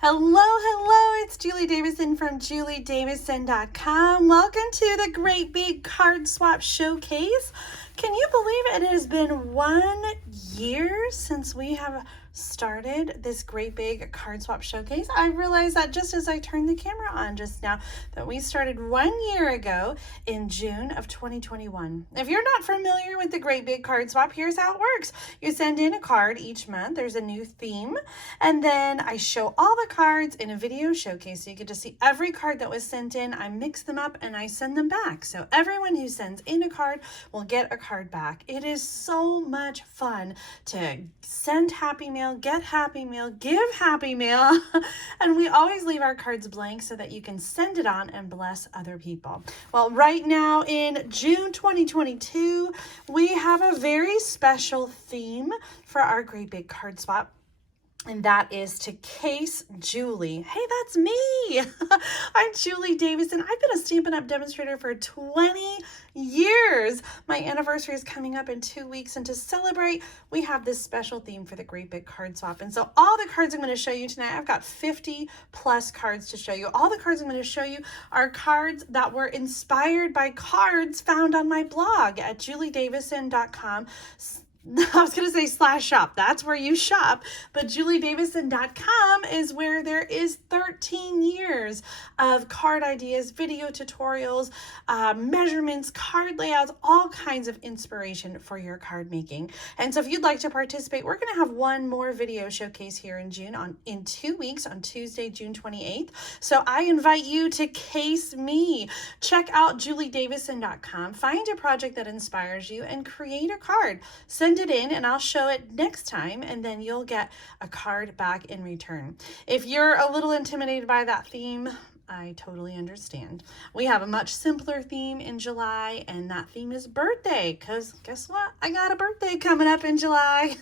Hello, it's Julie Davison from juliedavison.com. Welcome to the Great Big Card Swap Showcase. Can you believe it has been 1 year since we have started this Great Big Card Swap Showcase? I realized that just as I turned the camera on just now, that we started 1 year ago in June of 2021. If you're not familiar with the Great Big Card Swap, here's how it works. You send in a card each month. There's a new theme, and then I show all the cards in a video showcase, so you get to see every card that was sent in. I mix them up and I send them back. So everyone who sends in a card will get a card back. It is so much fun to send happy mail, get happy mail, give happy mail, and we always leave our cards blank so that you can send it on and bless other people. Well, right now in June 2022, we have a very special theme for our Great Big Card Swap. And that is to case Julie. Hey, that's me. I'm Julie Davison. I've been a Stampin' Up! Demonstrator for 20 years. My anniversary is coming up in 2 weeks, and to celebrate, we have this special theme for the Great Big Card Swap. And so all the cards I'm going to show you tonight, I've got 50 plus cards to show you. All the cards I'm going to show you are cards that were inspired by cards found on my blog at juliedavison.com. I was going to say /shop. That's where you shop. But juliedavison.com is where there is 13 years of card ideas, video tutorials, measurements, card layouts, all kinds of inspiration for your card making. And so if you'd like to participate, we're going to have one more video showcase here in June in 2 weeks on Tuesday, June 28th. So I invite you to case me. Check out juliedavison.com. Find a project that inspires you and create a card. Send it in and I'll show it next time, and then you'll get a card back in return. If you're a little intimidated by that theme, I totally understand. We have a much simpler theme in July, and that theme is birthday, because guess what? I got a birthday coming up in July.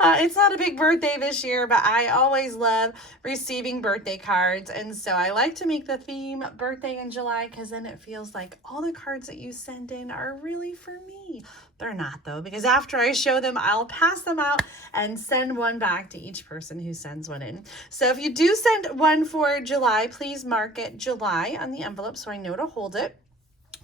It's not a big birthday this year, but I always love receiving birthday cards, and so I like to make the theme birthday in July, because then it feels like all the cards that you send in are really for me. They're not, though, because after I show them, I'll pass them out and send one back to each person who sends one in. So if you do send one for July, please mark it July on the envelope so I know to hold it.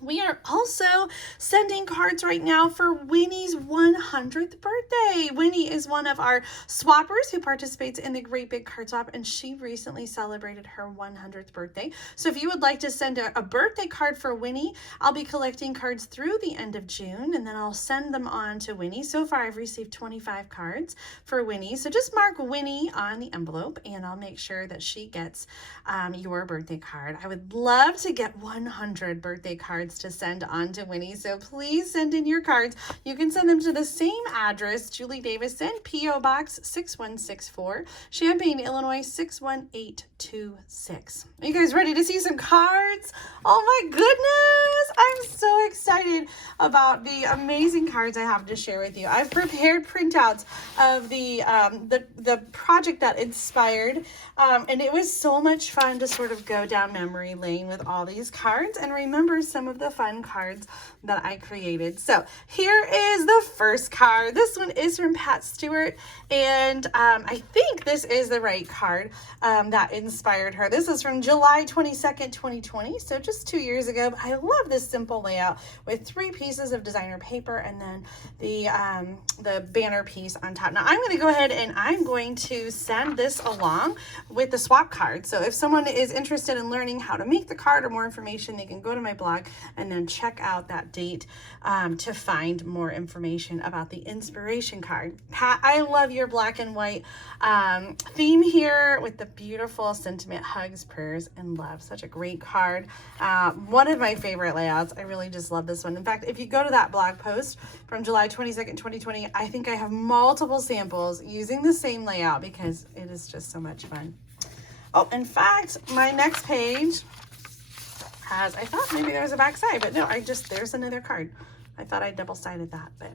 We are also sending cards right now for Winnie's 100th birthday. Winnie is one of our swappers who participates in the Great Big Card Swap, and she recently celebrated her 100th birthday. So if you would like to send a birthday card for Winnie, I'll be collecting cards through the end of June, and then I'll send them on to Winnie. So far, I've received 25 cards for Winnie. So just mark Winnie on the envelope, and I'll make sure that she gets your birthday card. I would love to get 100 birthday cards to send on to Winnie, so please send in your cards. You can send them to the same address, Julie Davison, P.O. Box 6164, Champaign, Illinois 61826. Are you guys ready to see some cards? Oh my goodness! I'm so excited about the amazing cards I have to share with you. I've prepared printouts of the project that inspired, and it was so much fun to sort of go down memory lane with all these cards and remember some of the fun cards that I created. So here is the first card. This one is from Pat Stewart, and I think this is the right card that inspired her. This is from July 22nd, 2020, so just 2 years ago. But I love this simple layout with 3 pieces of designer paper and then the banner piece on top. Now I'm going to go ahead and I'm going to send this along with the swap card. So if someone is interested in learning how to make the card or more information, they can go to my blog and then check out that date to find more information about the inspiration card. Pat, I love your black and white theme here with the beautiful sentiment, hugs, prayers, and love. Such a great card. One of my favorite layouts. I really just love this one. In fact, if you go to that blog post from July 22nd, 2020, I think I have multiple samples using the same layout because it is just so much fun. Oh, in fact, my next page has, I thought maybe there was a back side, but no, there's another card. I thought I double-sided that, but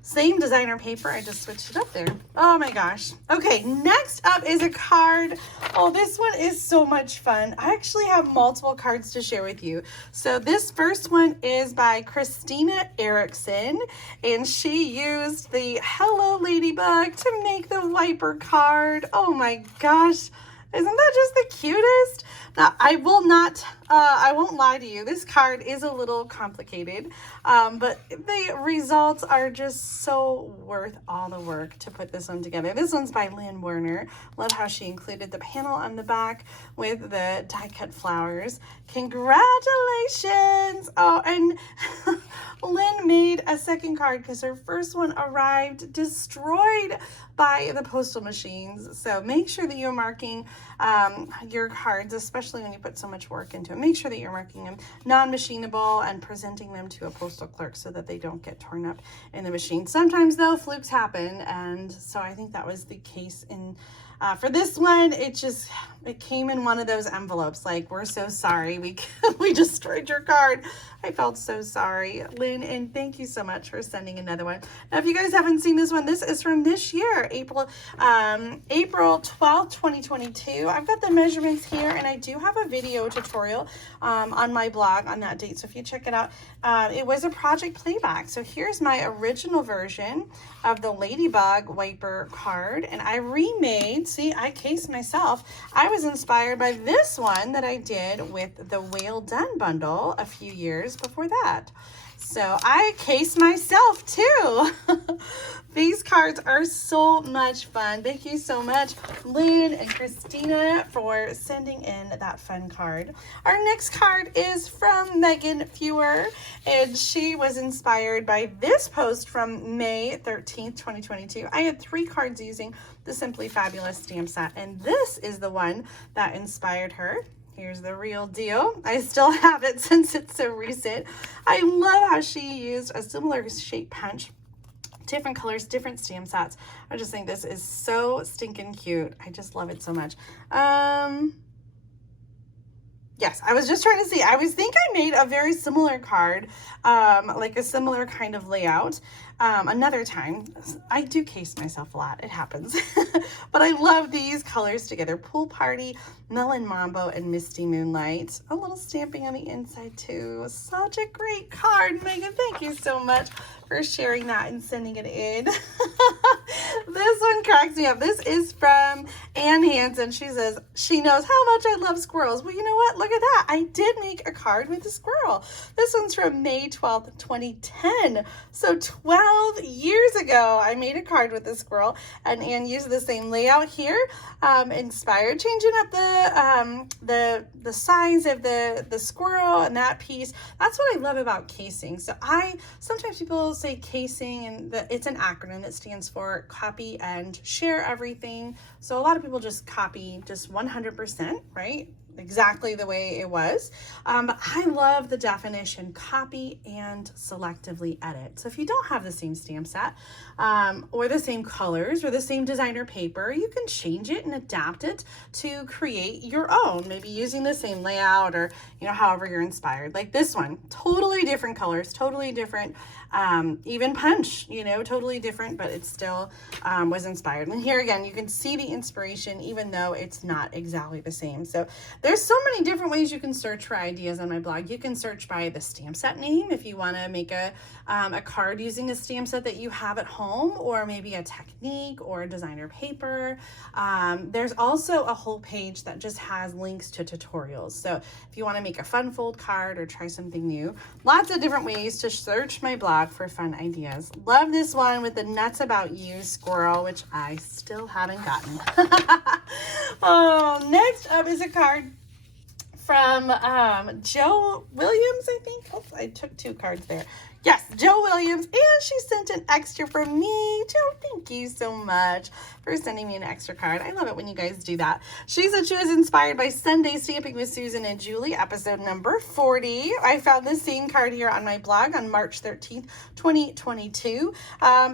same designer paper. I just switched it up there. Oh my gosh. Okay, next up is a card. Oh, this one is so much fun. I actually have multiple cards to share with you. So this first one is by Christina Erickson, and she used the Hello Ladybug to make the wiper card. Oh my gosh. Isn't that just the cutest? Now, I won't lie to you. This card is a little complicated, but the results are just so worth all the work to put this one together. This one's by Lynn Werner. Love how she included the panel on the back with the die-cut flowers. Congratulations! Oh, and Lynn made a second card because her first one arrived destroyed by the postal machines. So make sure that you're marking your cards, especially when you put so much work into it. Make sure that you're marking them non-machinable and presenting them to a postal clerk so that they don't get torn up in the machine. Sometimes though, flukes happen, and so I think that was the case in for this one. It came in one of those envelopes like, we're so sorry, we destroyed your card. I felt so sorry, Lynn, and thank you so much for sending another one. Now, if you guys haven't seen this one, this is from this year, April 12th, 2022. I've got the measurements here, and I do have a video tutorial on my blog on that date, so if you check it out, it was a project playback. So here's my original version of the Ladybug wiper card, and I remade, see, I cased myself. I was inspired by this one that I did with the Whale Done bundle a few years before that. So I cased myself too. These cards are so much fun. Thank you so much, Lynn and Christina, for sending in that fun card. Our next card is from Megan Fewer, and she was inspired by this post from May 13th, 2022. I had 3 cards using the Simply Fabulous stamp set, and this is the one that inspired her. Here's the real deal. I still have it since it's so recent. I love how she used a similar shape punch, different colors, different stamp sets. I just think this is so stinking cute. I just love it so much. Yes, I was just trying to see. I think I made a very similar card, like a similar kind of layout. Another time. I do case myself a lot. It happens. But I love these colors together. Pool Party, Melon Mambo, and Misty Moonlight. A little stamping on the inside too. Such a great card, Megan. Thank you so much for sharing that and sending it in. This one cracks me up. This is from Ann Hansen. She says she knows how much I love squirrels. Well, you know what? Look at that. I did make a card with a squirrel. This one's from May 12th, 2010. So 12 years ago, I made a card with a squirrel, and Ann used the same layout here, inspired, changing up the size of the squirrel and that piece. That's what I love about casing. So sometimes people say casing, and it's an acronym that stands for copy and share everything. So a lot of people just copy just 100%, right? Exactly the way it was. But I love the definition, copy and selectively edit. So if you don't have the same stamp set, or the same colors or the same designer paper, you can change it and adapt it to create your own, maybe using the same layout or, however you're inspired. Like this one, totally different colors, totally different, even punch, totally different, but it still was inspired. And here again, you can see the inspiration, even though it's not exactly the same. So there's so many different ways you can search for ideas on my blog. You can search by the stamp set name if you want to make a card using a stamp set that you have at home, or maybe a technique or a designer paper. There's also a whole page that just has links to tutorials. So if you want to make a fun fold card or try something new, lots of different ways to search my blog for fun ideas. Love this one with the Nuts About You squirrel, which I still haven't gotten. Oh, next up is a card from Joe Williams, I think. Oh, I took 2 cards there. Yes, Joe Williams, and she sent an extra from me. Joe, thank you so much for sending me an extra card. I love it when you guys do that. She said she was inspired by Sunday Stamping with Susan and Julie, episode number 40. I found this same card here on my blog on March 13th, 2022.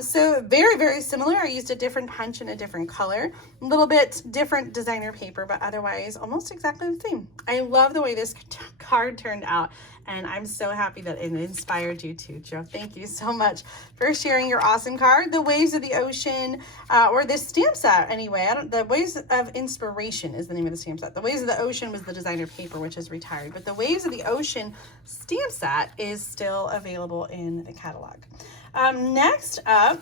So very, very similar. I used a different punch and a different color. A little bit different designer paper, but otherwise almost exactly the same. I love the way this card turned out, and I'm so happy that it inspired you too, Joe. Thank you so much for sharing your awesome card. The Waves of the Ocean, or this stamp set anyway. The Waves of Inspiration is the name of the stamp set. The Waves of the Ocean was the designer paper, which is retired. But the Waves of the Ocean stamp set is still available in the catalog. Next up,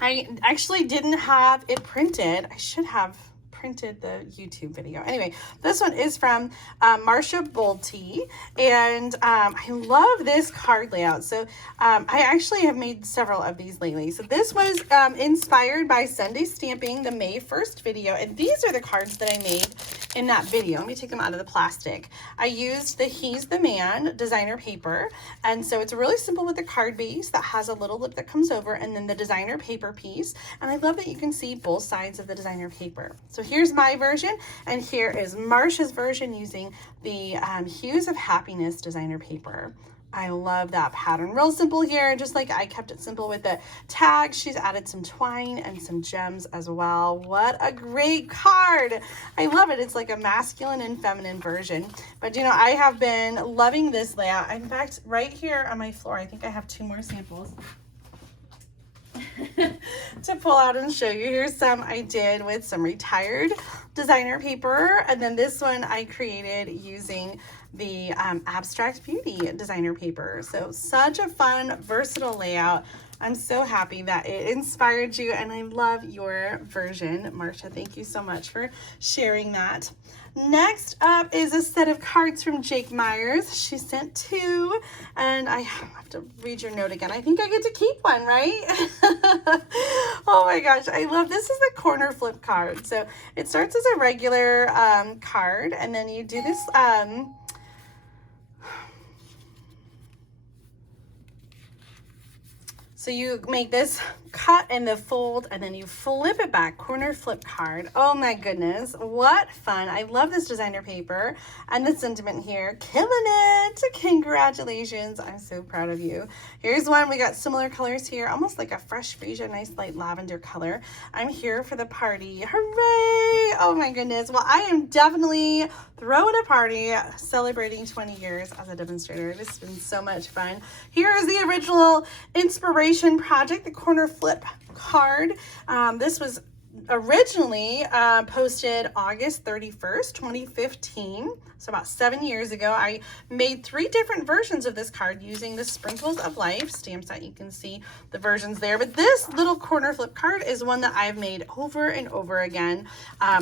I actually didn't have it printed. I should have printed the YouTube video. Anyway, this one is from Marcia Bolte, and I love this card layout. So I actually have made several of these lately. So this was inspired by Sunday Stamping, the May 1st video, and these are the cards that I made in that video. Let me take them out of the plastic. I used the He's the Man designer paper, and so it's really simple with the card base that has a little lip that comes over, and then the designer paper piece. And I love that you can see both sides of the designer paper. So here's my version, and here is Marcia's version using the Hues of Happiness designer paper. I love that pattern. Real simple here, just like I kept it simple with the tag. She's added some twine and some gems as well. What a great card. I love it. It's like a masculine and feminine version. But you know, I have been loving this layout. In fact, right here on my floor, I think I have 2 more samples to pull out and show you. Here's some I did with some retired designer paper, and then this one I created using the Abstract Beauty designer paper. So such a fun, versatile layout. I'm so happy that it inspired you, and I love your version, Marcia. Thank you so much for sharing that. Next up is a set of cards from Jake Myers. She sent 2, and I have to read your note again. I think I get to keep one, right? Oh my gosh, I love this. Is the corner flip card. So it starts as a regular card, and then you do this so you make this cut in the fold, and then you flip it back, corner flip card. Oh my goodness, what fun. I love this designer paper and the sentiment here. Killing it. Congratulations. I'm so proud of you. Here's one. We got similar colors here, almost like a fresh fuchsia, nice light lavender color. I'm here for the party. Hooray. Oh my goodness. Well, I am definitely throwing a party celebrating 20 years as a demonstrator. It's been so much fun. Here is the original inspiration project, the corner flip card. This was originally posted August 31st, 2015. So about 7 years ago. I made 3 different versions of this card using the Sprinkles of Life stamps that you can see the versions there. But this little corner flip card is one that I've made over and over again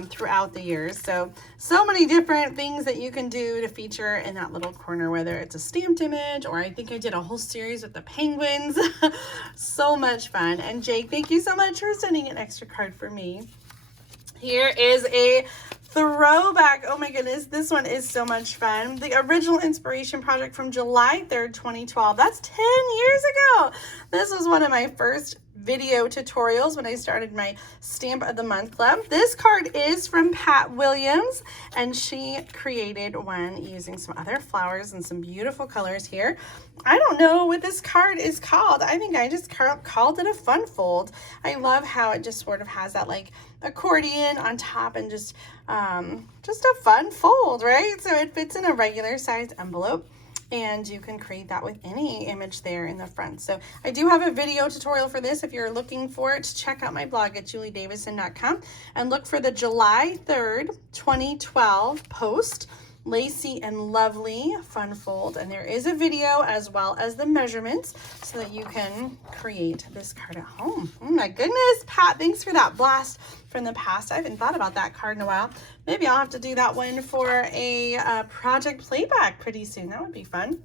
throughout the years. So many different things that you can do to feature in that little corner, whether it's a stamped image, or I think I did a whole series with the penguins. So much fun. And Jake, thank you so much for sending an extra card for me. Here is a throwback. Oh my goodness, this one is so much fun. The original inspiration project from July 3rd, 2012. That's 10 years ago. This was one of my first video tutorials when I started my Stamp of the Month Club. This card is from Pat Williams, and she created one using some other flowers and some beautiful colors here. I don't know what this card is called. I think I just called it a fun fold. I love how it just sort of has that like accordion on top and just a fun fold, right? So it fits in a regular sized envelope, and you can create that with any image there in the front. So I do have a video tutorial for this. If you're looking for it, check out my blog at juliedavison.com and look for the July 3rd, 2012 post, Lacy and Lovely fun fold. And there is a video as well as the measurements so that you can create this card at home. Oh my goodness, Pat, thanks for that blast from the past. I haven't thought about that card in a while. Maybe I'll have to do that one for a project playback pretty soon. That would be fun.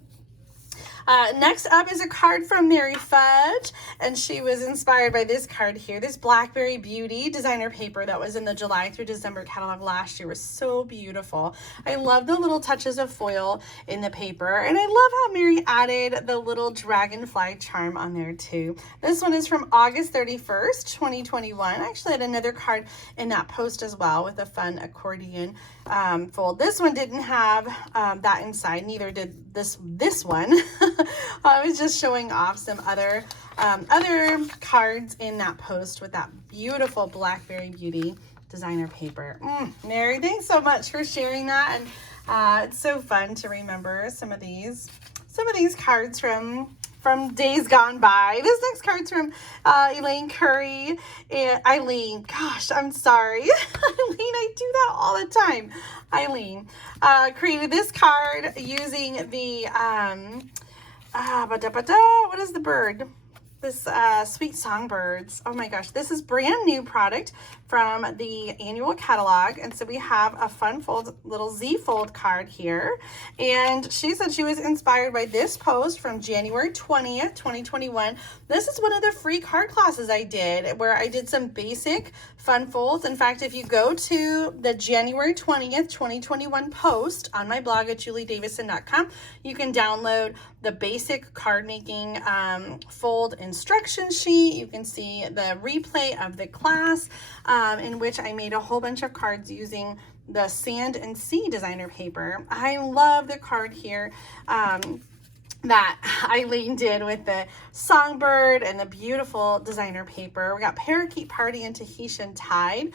Next up is a card from Mary Fudge, and she was inspired by this card here. This Blackberry Beauty designer paper that was in the July through December catalog last year was so beautiful. I love the little touches of foil in the paper, and I love how Mary added the little dragonfly charm on there too. This one is from August 31st, 2021. I actually had another card in that post as well with a fun accordion fold. This one didn't have that inside, neither did this one. I was just showing off some other cards in that post with that beautiful Blackberry Beauty designer paper. Mary, thanks so much for sharing that, and it's so fun to remember some of these cards from days gone by. This next card's from Eileen Curry. And Eileen, gosh, I'm sorry. Eileen, I do that all the time. Eileen created this card using the, what is the bird? This Sweet Songbirds. Oh my gosh, this is brand new product from the annual catalog. And so we have a fun fold, little Z fold card here. And she said she was inspired by this post from January 20th, 2021. This is one of the free card classes I did where I did some basic fun folds. In fact, if you go to the January 20th, 2021 post on my blog at juliedavison.com, you can download the basic card making fold instruction sheet. You can see the replay of the class in which I made a whole bunch of cards using the Sand and Sea designer paper. I love the card here that Eileen did with the songbird and the beautiful designer paper. We got Parakeet Party and Tahitian Tide,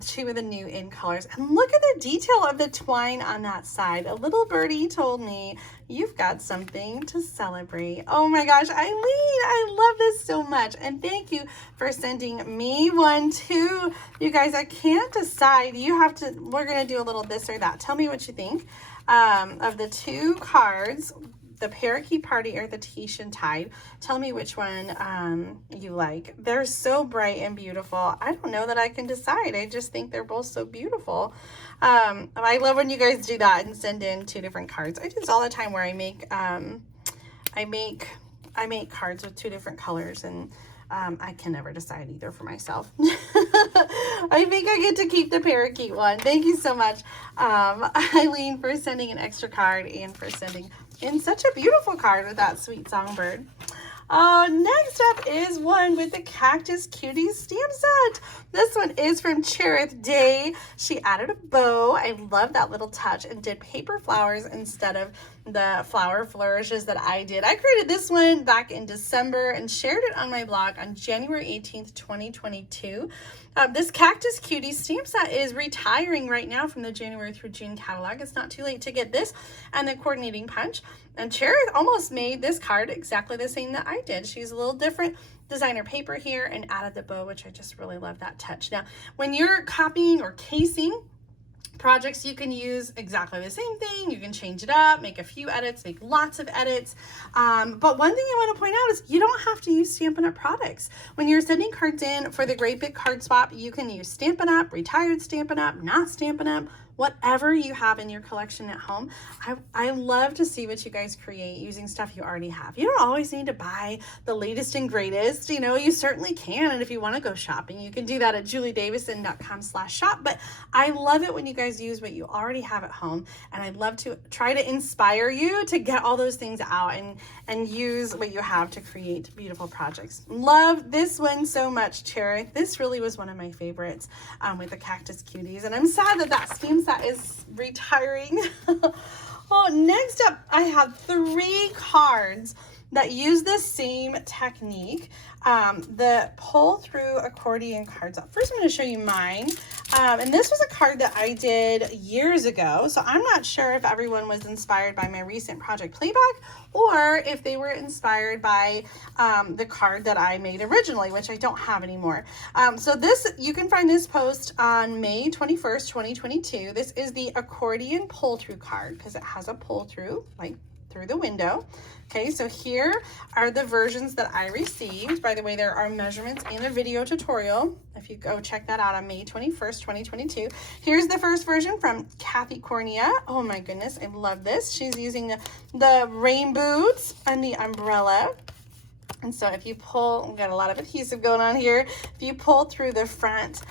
two of the new in colors. And look at the detail of the twine on that side. A little birdie told me you've got something to celebrate. Oh my gosh, Eileen, I love this so much. And thank you for sending me one too. You guys, I can't decide. You have to, we're gonna do a little this or that. Tell me what you think of the two cards, the Parakeet Party or the Tahitian Tide. Tell me which one you like. They're so bright and beautiful. I don't know that I can decide. I just think they're both so beautiful. I love when you guys do that and send in two different cards. I do this all the time where I make cards with two different colors, and I can never decide either for myself. I think I get to keep the parakeet one. Thank you so much, Eileen, for sending an extra card and for sending in such a beautiful card with that sweet songbird. Next up is one with the Cactus Cuties stamp set. This one is from Cherith Day. She added a bow. I love that little touch and did paper flowers instead of the flower flourishes that I did. I created this one back in December and shared it on my blog on January 18th, 2022. This Cactus Cutie stamp set is retiring right now from the January through June catalog. It's not too late to get this and the coordinating punch. And Cherith almost made this card exactly the same that I did. She's a little different designer paper here and added the bow, which I just really love that touch. Now, when you're copying or casing projects, you can use exactly the same thing. You can change it up, make a few edits, make lots of edits. But one thing I want to point out is you don't have to use Stampin' Up! Products. When you're sending cards in for the Great Big Card Swap, you can use Stampin' Up!, retired Stampin' Up!, not Stampin' Up!, whatever you have in your collection at home. I love to see what you guys create using stuff you already have. You don't always need to buy the latest and greatest. You know, you certainly can. And if you want to go shopping, you can do that at juliedavison.com/shop. But I love it when you guys use what you already have at home. And I'd love to try to inspire you to get all those things out and use what you have to create beautiful projects. Love this one so much, Cherry. This really was one of my favorites with the Cactus Cuties. And I'm sad that that stamp set is retiring. Well, next up, I have 3 cards that use the same technique, the pull through accordion cards. First, I'm going to show you mine. And this was a card that I did years ago. So I'm not sure if everyone was inspired by my recent project playback or if they were inspired by the card that I made originally, which I don't have anymore. So this, you can find this post on May 21st, 2022. This is the accordion pull through card because it has a pull through, like through the window. Okay, so here are the versions that I received. By the way, there are measurements in a video tutorial. If you go check that out on May 21st, 2022. Here's the first version from Kathy Cornea. Oh my goodness, I love this. She's using the rain boots and the umbrella. And so if you pull, we've got a lot of adhesive going on here. If you pull through the front,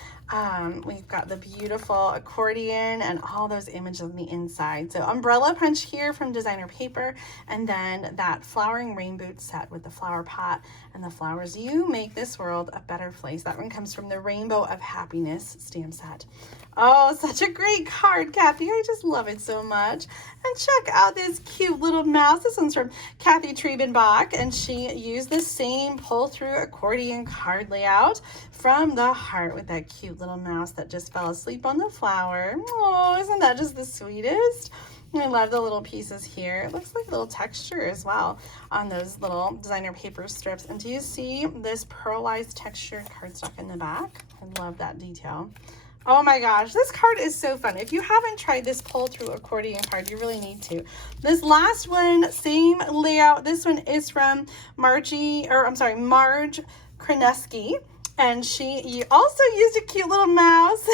we've got the beautiful accordion and all those images on the inside. So umbrella punch here from designer paper, and then that flowering rain boot set with the flower pot and the flowers. You make this world a better place. That one comes from the Rainbow of Happiness stamp set. Oh, such a great card, Kathy. I just love it so much. And check out this cute little mouse. This one's from Kathy Triebenbach, and she used the same pull-through accordion card layout from the heart with that cute little mouse that just fell asleep on the flower. Oh, isn't that just the sweetest? I love the little pieces here. It looks like a little texture as well on those little designer paper strips. And do you see this pearlized textured cardstock in the back? I love that detail. Oh my gosh, this card is so fun. If you haven't tried this pull through accordion card, you really need to. This last one, same layout. This one is from Marge Kreneski. And she also used a cute little mouse.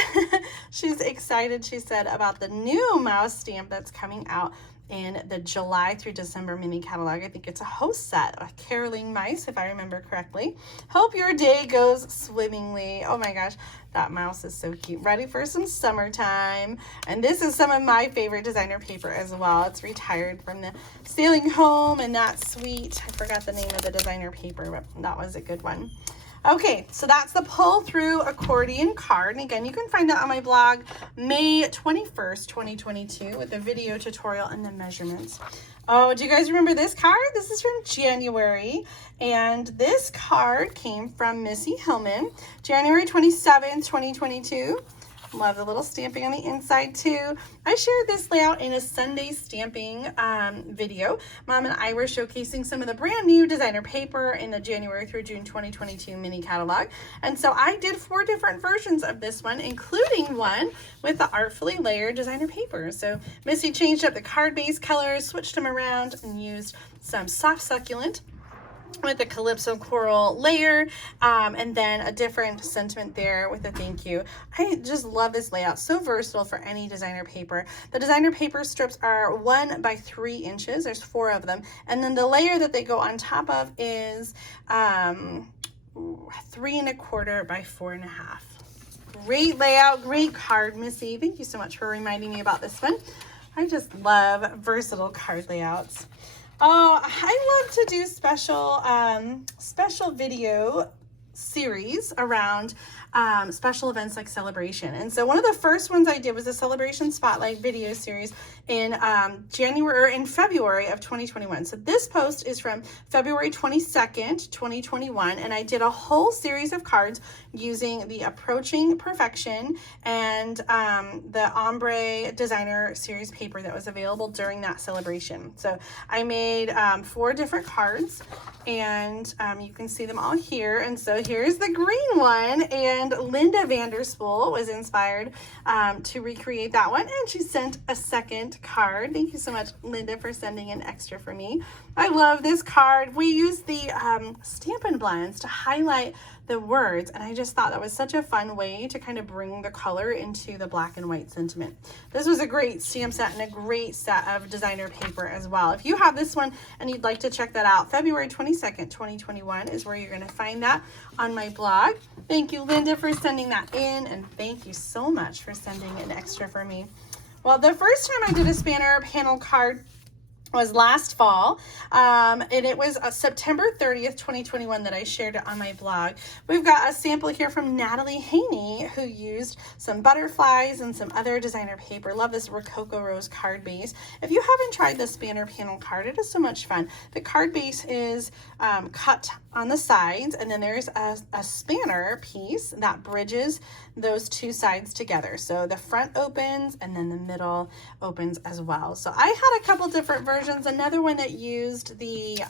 She's excited, she said, about the new mouse stamp that's coming out in the July through December mini catalog. I think it's a host set, a caroling mice, if I remember correctly. Hope your day goes swimmingly. Oh my gosh, that mouse is so cute. Ready for some summertime. And this is some of my favorite designer paper as well. It's retired from the sailing home, and that's sweet. I forgot the name of the designer paper, but that was a good one. Okay, so that's the pull through accordion card. And again, you can find that on my blog, May 21st, 2022, with the video tutorial and the measurements. Oh, do you guys remember this card? This is from January, and this card came from Missy Hillman, January 27th, 2022. Love the little stamping on the inside too. I shared this layout in a Sunday stamping video. Mom and I were showcasing some of the brand new designer paper in the January through June 2022 mini catalog. And so I did 4 different versions of this one, including one with the artfully layered designer paper. So Missy changed up the card base colors, switched them around, and used some soft succulent with the Calypso coral layer, and then a different sentiment there with a thank you. I just love this layout. So versatile for any designer paper. The designer paper strips are 1 by 3 inches. There's 4 of them. And then the layer that they go on top of is 3 1/4 by 4 1/2. Great layout, great card, Missy. Thank you so much for reminding me about this one. I just love versatile card layouts. Oh, I love to do special video series around special events like Celebration. And so one of the first ones I did was a Celebration Spotlight video series in February of 2021. So this post is from February 22nd, 2021, and I did a whole series of cards using the Approaching Perfection and the Ombre Designer Series paper that was available during that celebration. So I made 4 different cards, and you can see them all here. And so here's the green one, and Linda Vanderspool was inspired to recreate that one, and she sent a second card. Thank you so much, Linda, for sending an extra for me. I love this card. We used the Stampin' blends to highlight the words, and I just thought that was such a fun way to kind of bring the color into the black and white sentiment. This was a great stamp set and a great set of designer paper as well. If you have this one and you'd like to check that out, February 22nd, 2021 is where you're going to find that on my blog. Thank you, Linda, for sending that in, and thank you so much for sending an extra for me. Well, the first time I did a spanner panel card was last fall, and it was September 30th, 2021 that I shared it on my blog. We've got a sample here from Natalie Haney, who used some butterflies and some other designer paper. Love this Rococo Rose card base. If you haven't tried the spanner panel card, it is so much fun. The card base is cut on the sides, and then there's a spanner piece that bridges those 2 sides together. So the front opens and then the middle opens as well. So I had a couple different versions. Another one that used the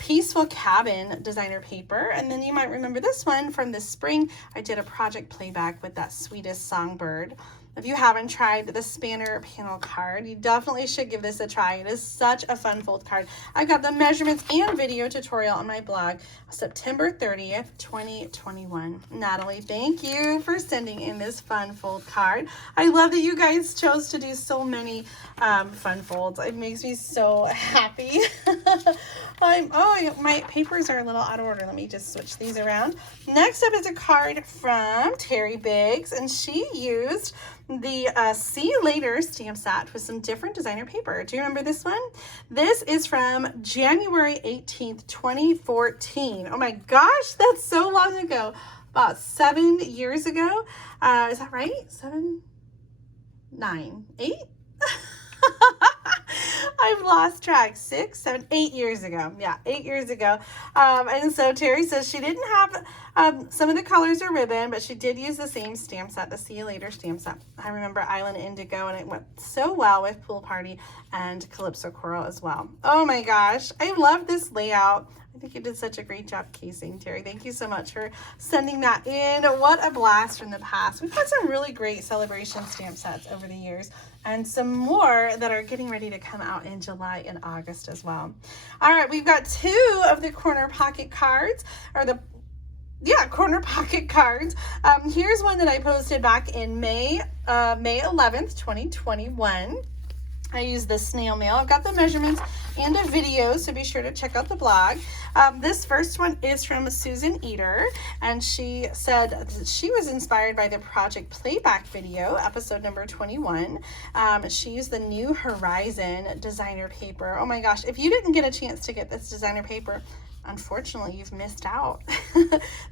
Peaceful Cabin designer paper, and then you might remember this one from this spring. I did a project playback with that Sweetest Songbird. If you haven't tried the spanner panel card, you definitely should give this a try. It is such a fun fold card. I've got the measurements and video tutorial on my blog, September 30th, 2021. Natalie, thank you for sending in this fun fold card. I love that you guys chose to do so many fun folds. It makes me so happy. My papers are a little out of order. Let me just switch these around. Next up is a card from Terry Biggs, and she used the See You Later stamp set with some different designer paper. Do you remember this one? This is from January 18th, 2014. Oh my gosh, that's so long ago. About 7 years ago. Is that right? 7, 9, 8? I've lost track. 6, 7, 8 years ago. Yeah, 8 years ago. And so Terry says she didn't have some of the colors or ribbon, but she did use the same stamp set, the See You Later stamp set. I remember Island Indigo, and it went so well with Pool Party and Calypso Coral as well. Oh my gosh, I love this layout. I think you did such a great job casing, Terry. Thank you so much for sending that in. What a blast from the past. We've had some really great celebration stamp sets over the years, and some more that are getting ready to come out in July and August as well. All right, we've got 2 of the corner pocket cards, or the yeah, corner pocket cards. Here's one that I posted back in May 11th, 2021. I used the snail mail. I've got the measurements and a video, so be sure to check out the blog. This first one is from Susan Eder, and she said that she was inspired by the Project Playback video, episode number 21. She used the New Horizon designer paper. Oh my gosh, if you didn't get a chance to get this designer paper, unfortunately, you've missed out.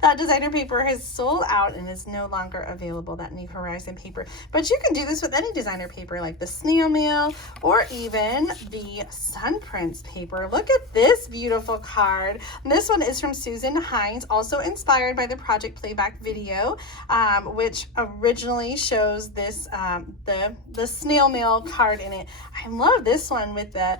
That designer paper has sold out and is no longer available, that New Horizon paper. But you can do this with any designer paper like the snail mail or even the Sun Prince paper. Look at this beautiful card. This one is from Susan Hines, also inspired by the Project Playback video, which originally shows this the snail mail card in it. I love this one with the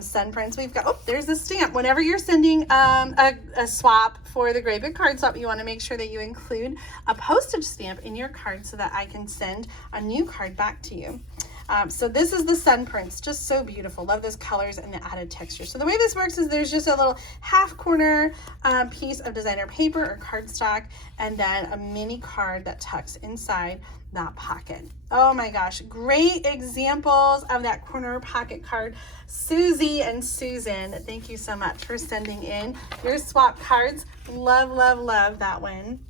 Sun Prince. We've got, oh, there's a stamp. Whenever you're sending a swap for the Great Big Card Swap, you want to make sure that you include a postage stamp in your card so that I can send a new card back to you. So this is the Sun Prince, just so beautiful. Love those colors and the added texture. So the way this works is there's just a little half corner piece of designer paper or cardstock, and then a mini card that tucks inside that pocket. Oh my gosh, great examples of that corner pocket card. Susie and Susan, thank you so much for sending in your swap cards. Love, love, love that one.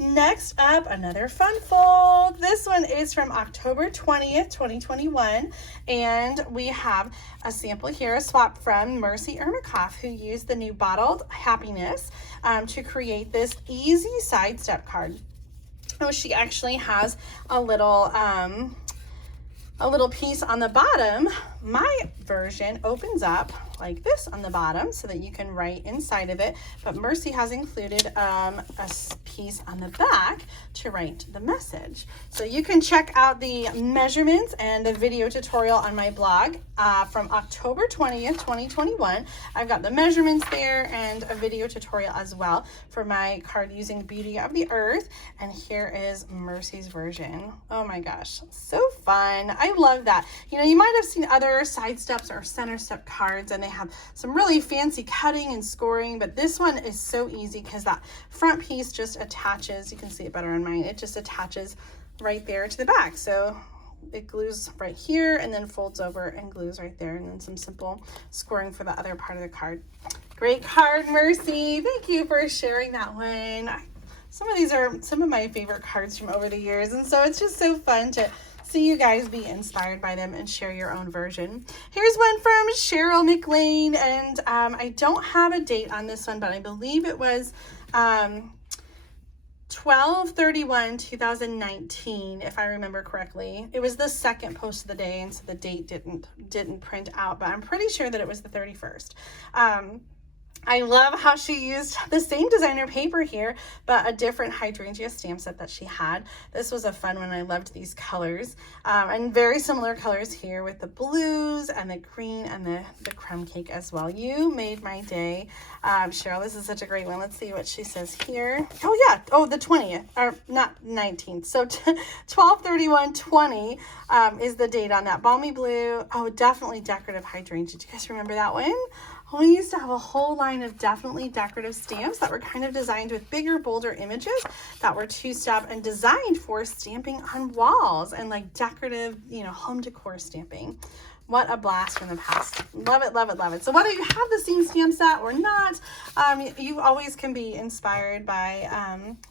Next up, another fun fold. This one is from October 20th, 2021, and we have a sample here, a swap from Marcia Irmikoff, who used the new Bottled Happiness to create this easy sidestep card. Oh, she actually has a little piece on the bottom. My version opens up like this on the bottom so that you can write inside of it, but Mercy has included a piece on the back to write the message. So you can check out the measurements and the video tutorial on my blog from October 20th, 2021. I've got the measurements there and a video tutorial as well for my card using Beauty of the Earth. And here is Mercy's version. Oh my gosh, so fun. I love that. You know, you might have seen other side steps or center step cards, and they have some really fancy cutting and scoring, but this one is so easy because that front piece just attaches. You can see it better on mine. It just attaches right there to the back. So it glues right here and then folds over and glues right there, and then some simple scoring for the other part of the card. Great card, Mercy. Thank you for sharing that one. Some of these are some of my favorite cards from over the years, and so it's just so fun to see you guys be inspired by them and share your own version. Here's one from Cheryl Mclean, and I don't have a date on this one, but I believe it was 12/31/2019, if I remember correctly. It was the second post of the day, and so the date didn't print out, but I'm pretty sure that it was the 31st. I love how she used the same designer paper here, but a different hydrangea stamp set that she had. This was a fun one. I loved these colors, and very similar colors here with the blues and the green and the crumb cake as well. You made my day. Cheryl, this is such a great one. Let's see what she says here. Oh yeah, oh, the 20th, or not 19th. So 12/31/20 is the date on that. Balmy blue. Oh, definitely decorative hydrangea. Do you guys remember that one? We used to have a whole line of definitely decorative stamps that were kind of designed with bigger, bolder images that were two-step and designed for stamping on walls and like decorative, you know, home decor stamping. What a blast from the past. Love it, love it, love it. So whether you have the same stamp set or not, you always can be inspired by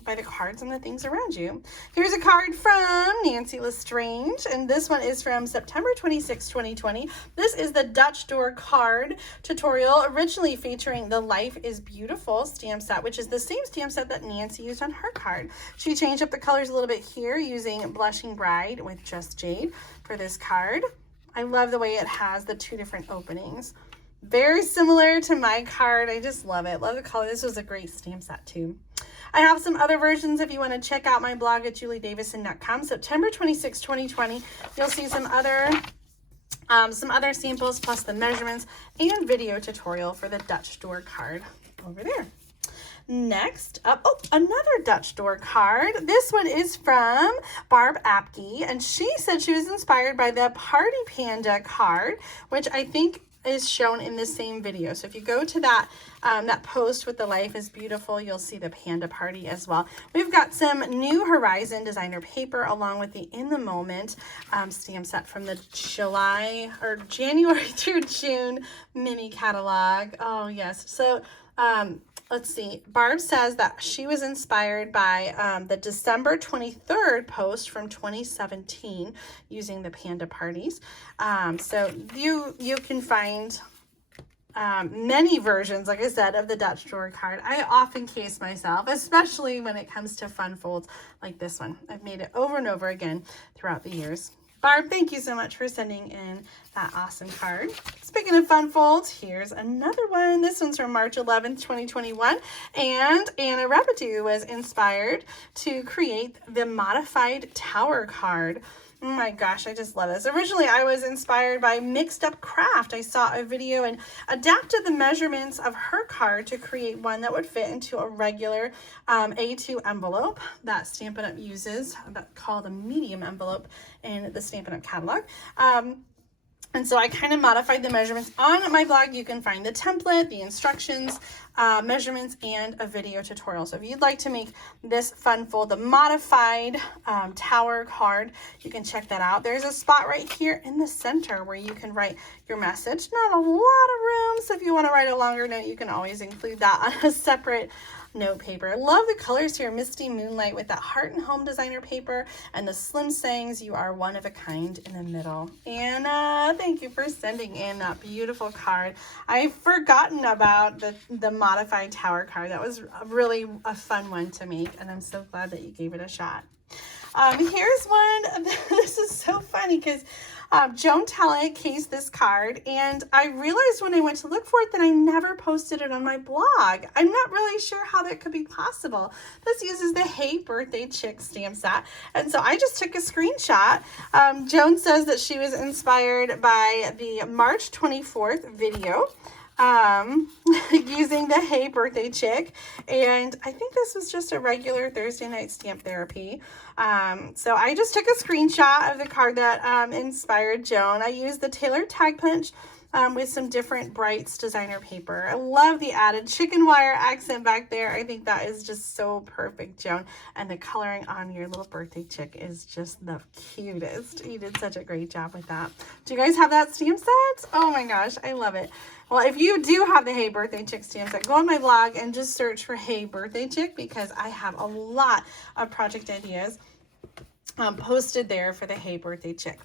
the cards and the things around you. Here's a card from Nancy Lestrange, and this one is from September 26, 2020. This is the Dutch door card tutorial, originally featuring the Life is Beautiful stamp set, which is the same stamp set that Nancy used on her card. She changed up the colors a little bit here using Blushing Bride with Just Jade for this card. I love the way it has the two different openings. Very similar to my card. I just love it. Love the color. This was a great stamp set too. I have some other versions if you want to check out my blog at juliedavison.com. September 26, 2020. You'll see some other samples plus the measurements and video tutorial for the Dutch door card over there. Next up, oh, another Dutch door card. This one is from Barb Apke, and she said she was inspired by the Party Panda card, which I think is shown in the same video. So if you go to that that post with the Life is Beautiful, you'll see the Panda Party as well. We've got some New Horizon designer paper along with the In the Moment stamp set from the January through June mini catalog. Oh yes. So let's see. Barb says that she was inspired by the December 23rd post from 2017 using the Panda Parties. So you can find many versions, like I said, of the Dutch drawer card. I often case myself, especially when it comes to fun folds like this one. I've made it over and over again throughout the years. Barb, thank you so much for sending in that awesome card. Speaking of fun folds, here's another one. This one's from March 11th, 2021. And Anna Rapido was inspired to create the modified tower card. Oh my gosh, I just love this. Originally, I was inspired by Mixed Up Craft. I saw a video and adapted the measurements of her card to create one that would fit into a regular A2 envelope that Stampin' Up! Uses, called a medium envelope in the Stampin' Up! Catalog. And so I kind of modified the measurements. On my blog, you can find the template, the instructions, measurements, and a video tutorial. So if you'd like to make this fun fold, the modified tower card, you can check that out. There's a spot right here in the center where you can write your message. Not a lot of room, so if you want to write a longer note, you can always include that on a separate note paper. I love the colors here. Misty Moonlight with that Heart and Home designer paper and the Slim Sayings, You Are One of a Kind in the middle. Anna, thank you for sending in that beautiful card. I've forgotten about the modified tower card. That was really a fun one to make, and I'm so glad that you gave it a shot. Here's one. This is so funny because Joan Talent cased this card, and I realized when I went to look for it that I never posted it on my blog. I'm not really sure how that could be possible. This uses the Hey Birthday Chick stamp set, and so I just took a screenshot. Joan says that she was inspired by the March 24th video using the Hey Birthday Chick, and I think this was just a regular Thursday night stamp therapy. So I just took a screenshot of the card that inspired Joan. I used the tailored tag punch with some different Brights designer paper. I love the added chicken wire accent back there. I think that is just so perfect, Joan. And the coloring on your little birthday chick is just the cutest. You did such a great job with that. Do you guys have that stamp set? Oh my gosh, I love it. Well, if you do have the Hey Birthday Chick stamp set, go on my blog and just search for Hey Birthday Chick, because I have a lot of project ideas posted there for the Hey Birthday Chick.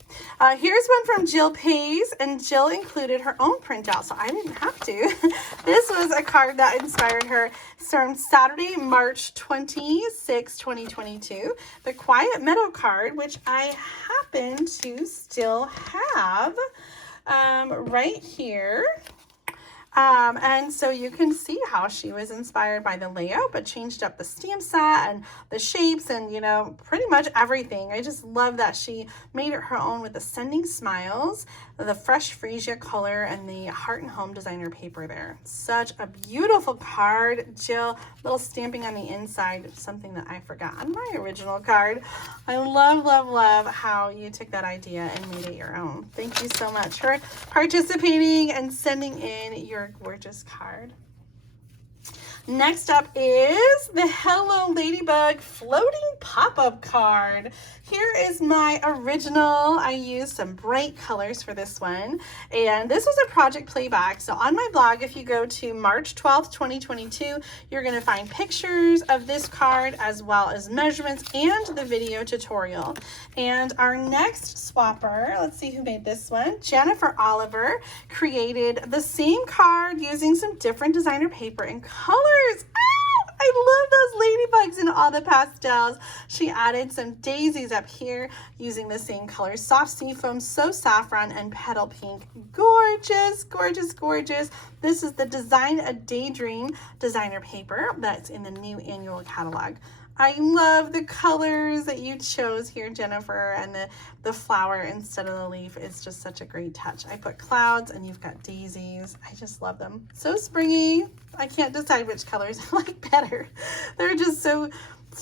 Here's one from Jill Pays, and Jill included her own printout, so I didn't have to. This was a card that inspired her from Saturday, March 26, 2022. The Quiet Meadow card, which I happen to still have right here. And so you can see how she was inspired by the layout, but changed up the stamp set and the shapes and, you know, pretty much everything. I just love that she made it her own with the Sending Smiles, the Fresh Freesia color, and the Heart and Home designer paper there. Such a beautiful card, Jill. Little stamping on the inside, something that I forgot on my original card. I love, love, love how you took that idea and made it your own. Thank you so much for participating and sending in your gorgeous card. Next up is the Hello Ladybug floating pop-up card. Here is my original. I used some bright colors for this one, and this was a project playback. So on my blog, if you go to March 12th, 2022, you're going to find pictures of this card as well as measurements and the video tutorial. And our next swapper, let's see who made this one. Jennifer Oliver created the same card using some different designer paper and colors. I love those ladybugs in all the pastels. She added some daisies up here using the same colors. Soft Seafoam, So Saffron, and Petal Pink. Gorgeous, gorgeous, gorgeous. This is the Design a Daydream designer paper that's in the new annual catalog. I love the colors that you chose here, Jennifer, and the flower instead of the leaf is just such a great touch. I put clouds and you've got daisies. I just love them. So springy. I can't decide which colors I like better. They're just so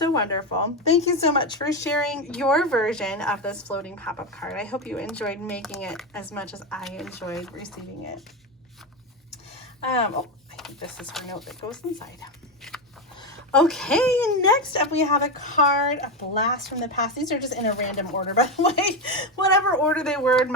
wonderful. Thank you so much for sharing your version of this floating pop-up card. I hope you enjoyed making it as much as I enjoyed receiving it. Oh, I think this is her note that goes inside. Okay, next up we have a card, a blast from the past. These are just in a random order, by the way, whatever order they were in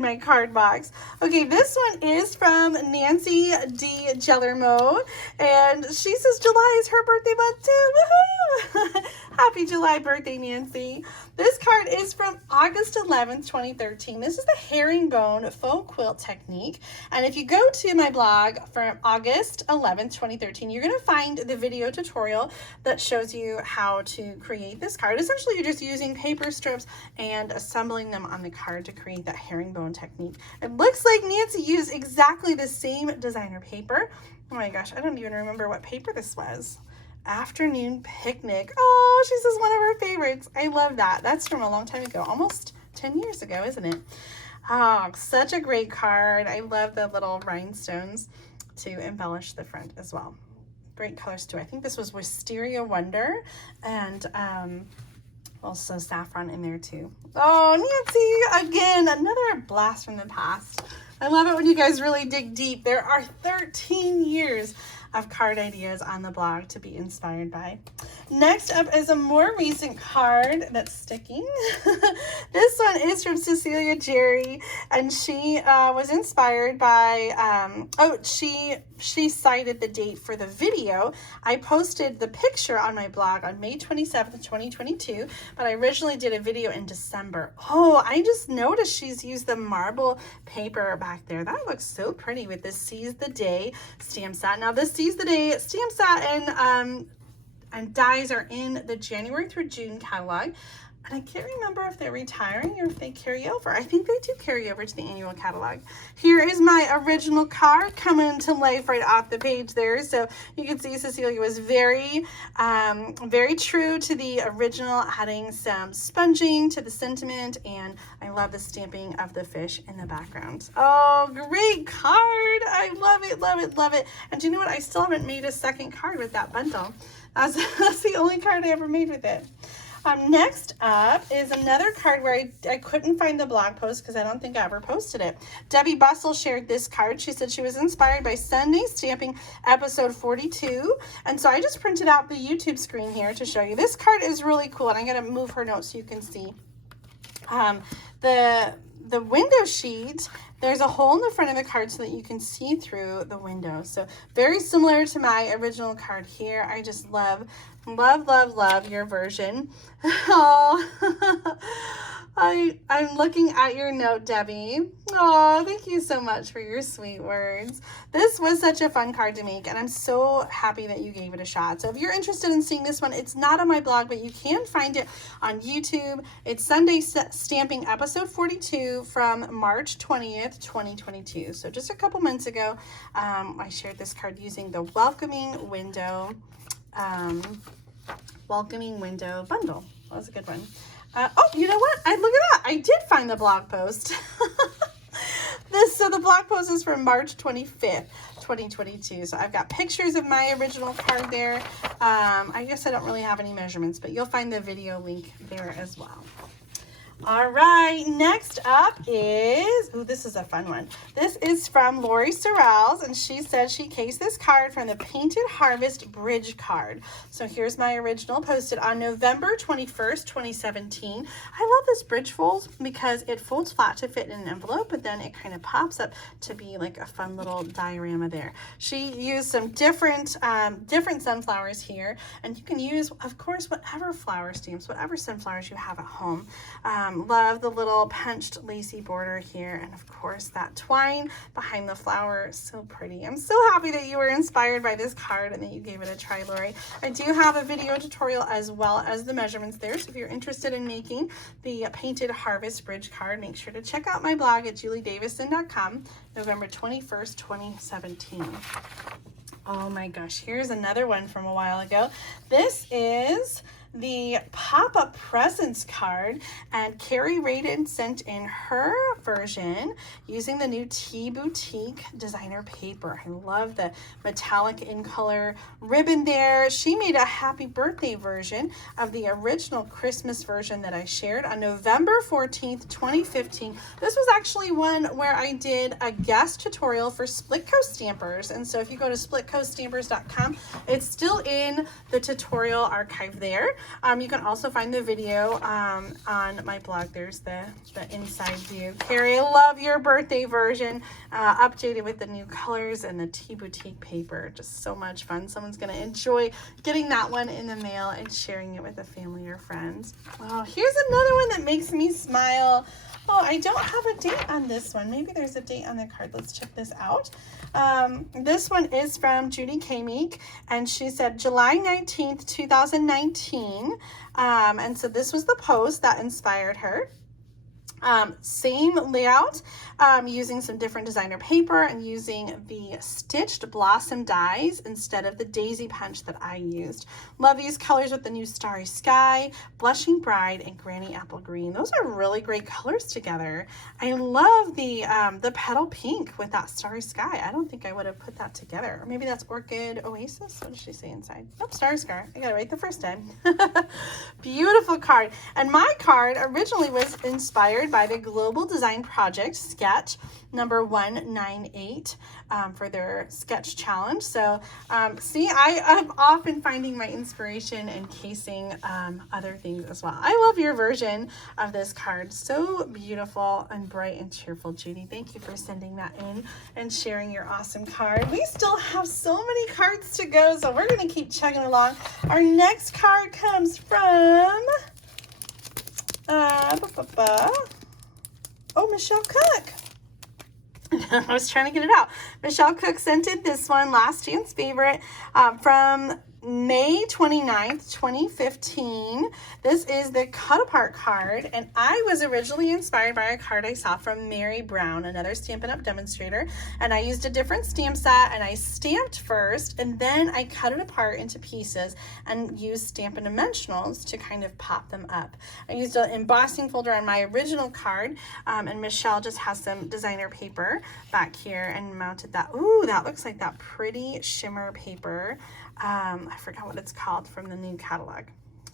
my card box. Okay, this one is from Nancy D Gellermo, and she says July is her birthday month too. Woohoo! Happy July birthday, Nancy. This card is from August 11th, 2013. This is the herringbone faux quilt technique. And if you go to my blog from August 11th, 2013, you're going to find the video tutorial that shows you how to create this card. Essentially, you're just using paper strips and assembling them on the card to create that herringbone technique. It looks like Nancy used exactly the same designer paper. Oh my gosh, I don't even remember what paper this was. Afternoon Picnic. Oh, she says one of her favorites. I love that. That's from a long time ago, almost 10 years ago, isn't it? Oh, such a great card. I love the little rhinestones to embellish the front as well. Great colors too. I think this was Wisteria Wonder and also saffron in there too. Oh, Nancy, again, another blast from the past. I love it when you guys really dig deep. There are 13 years of card ideas on the blog to be inspired by. Next up is a more recent card that's sticking. This one is from Cecilia Jerry, and she was inspired by, she cited the date for the video. I posted the picture on my blog on May 27th, 2022, but I originally did a video in December. Oh, I just noticed she's used the marble paper back there. That looks so pretty with this Seize the Day stamp set. Now this Seize the Day stamp set and dies are in the January through June catalog. And I can't remember if they're retiring or if they carry over. I think they do carry over to the annual catalog. Here is my original card coming to life right off the page there. So you can see Cecilia was very, very true to the original, adding some sponging to the sentiment. And I love the stamping of the fish in the background. Oh, great card. I love it, love it, love it. And do you know what? I still haven't made a second card with that bundle. That's the only card I ever made with it. Next up is another card where I couldn't find the blog post because I don't think I ever posted it. Debbie Bustle shared this card. She said she was inspired by Sunday Stamping episode 42. And so I just printed out the YouTube screen here to show you. This card is really cool, and I'm going to move her notes so you can see. The window sheet, there's a hole in the front of the card so that you can see through the window. So very similar to my original card here. I just love your version. Oh, I'm looking at your note, Debbie. Oh, thank you so much for your sweet words. This was such a fun card to make, and I'm so happy that you gave it a shot. So if you're interested in seeing this one, it's not on my blog, but you can find it on YouTube. It's Sunday Stamping episode 42 from March 20th, 2022. So just a couple months ago, I shared this card using the Welcoming Window bundle. That was a good one. Oh, you know what? Look at that. I did find the blog post. So the blog post is from March 25th, 2022. So I've got pictures of my original card there. I guess I don't really have any measurements, but you'll find the video link there as well. All right, next up is, this is a fun one. This is from Lori Sorrells, and she said she cased this card from the Painted Harvest Bridge card. So here's my original, posted on November 21st, 2017. I love this bridge fold because it folds flat to fit in an envelope, but then it kind of pops up to be like a fun little diorama there. She used some different sunflowers here, and you can use, of course, whatever flower stamps, whatever sunflowers you have at home. Love the little punched lacy border here, and of course that twine behind the flower, so pretty. I'm so happy that you were inspired by this card and that you gave it a try, Lori. I do have a video tutorial as well as the measurements there, so if you're interested in making the Painted Harvest Bridge card, make sure to check out my blog at juliedavison.com, November 21st, 2017. Oh my gosh, here's another one from a while ago. This is the pop-up presents card, and Carrie Raden sent in her version using the new Tea Boutique designer paper. I love the metallic in color ribbon there. She made a happy birthday version of the original Christmas version that I shared on November 14th, 2015. This was actually one where I did a guest tutorial for Split Coast Stampers. And so if you go to splitcoaststampers.com, it's still in the tutorial archive there. You can also find the video on my blog. There's the inside view. Carrie, I love your birthday version, updated with the new colors and the Tea Boutique paper. Just so much fun. Someone's going to enjoy getting that one in the mail and sharing it with a family or friends. Oh, here's another one that makes me smile. Oh, I don't have a date on this one. Maybe there's a date on the card. Let's check this out. This one is from Judy K-Meek, and she said July 19th, 2019. And so this was the post that inspired her. Same layout, using some different designer paper and using the stitched blossom dies instead of the daisy punch that I used. Love these colors with the new Starry Sky, Blushing Bride, and Granny Apple Green. Those are really great colors together. I love the petal pink with that Starry Sky. I don't think I would have put that together. Or maybe that's Orchid Oasis. What does she say inside? Nope, Starry Sky. I got it right the first time. Beautiful card. And my card originally was inspired by the Global Design Project sketch number 198 for their sketch challenge. So see, I am often finding my inspiration and casing other things as well. I love your version of this card. So beautiful and bright and cheerful, Judy. Thank you for sending that in and sharing your awesome card. We still have so many cards to go, so we're going to keep chugging along. Our next card comes from Michelle Cook. I was trying to get it out. Michelle Cook sent in this one, Last Chance Favorite, from May 29th, 2015. This is the cut apart card, and I was originally inspired by a card I saw from Mary Brown, another Stampin' Up! Demonstrator, and I used a different stamp set, and I stamped first, and then I cut it apart into pieces and used Stampin' Dimensionals to kind of pop them up. I used an embossing folder on my original card, and Michelle just has some designer paper back here and mounted that. Ooh, that looks like that pretty shimmer paper. I forgot what it's called from the new catalog.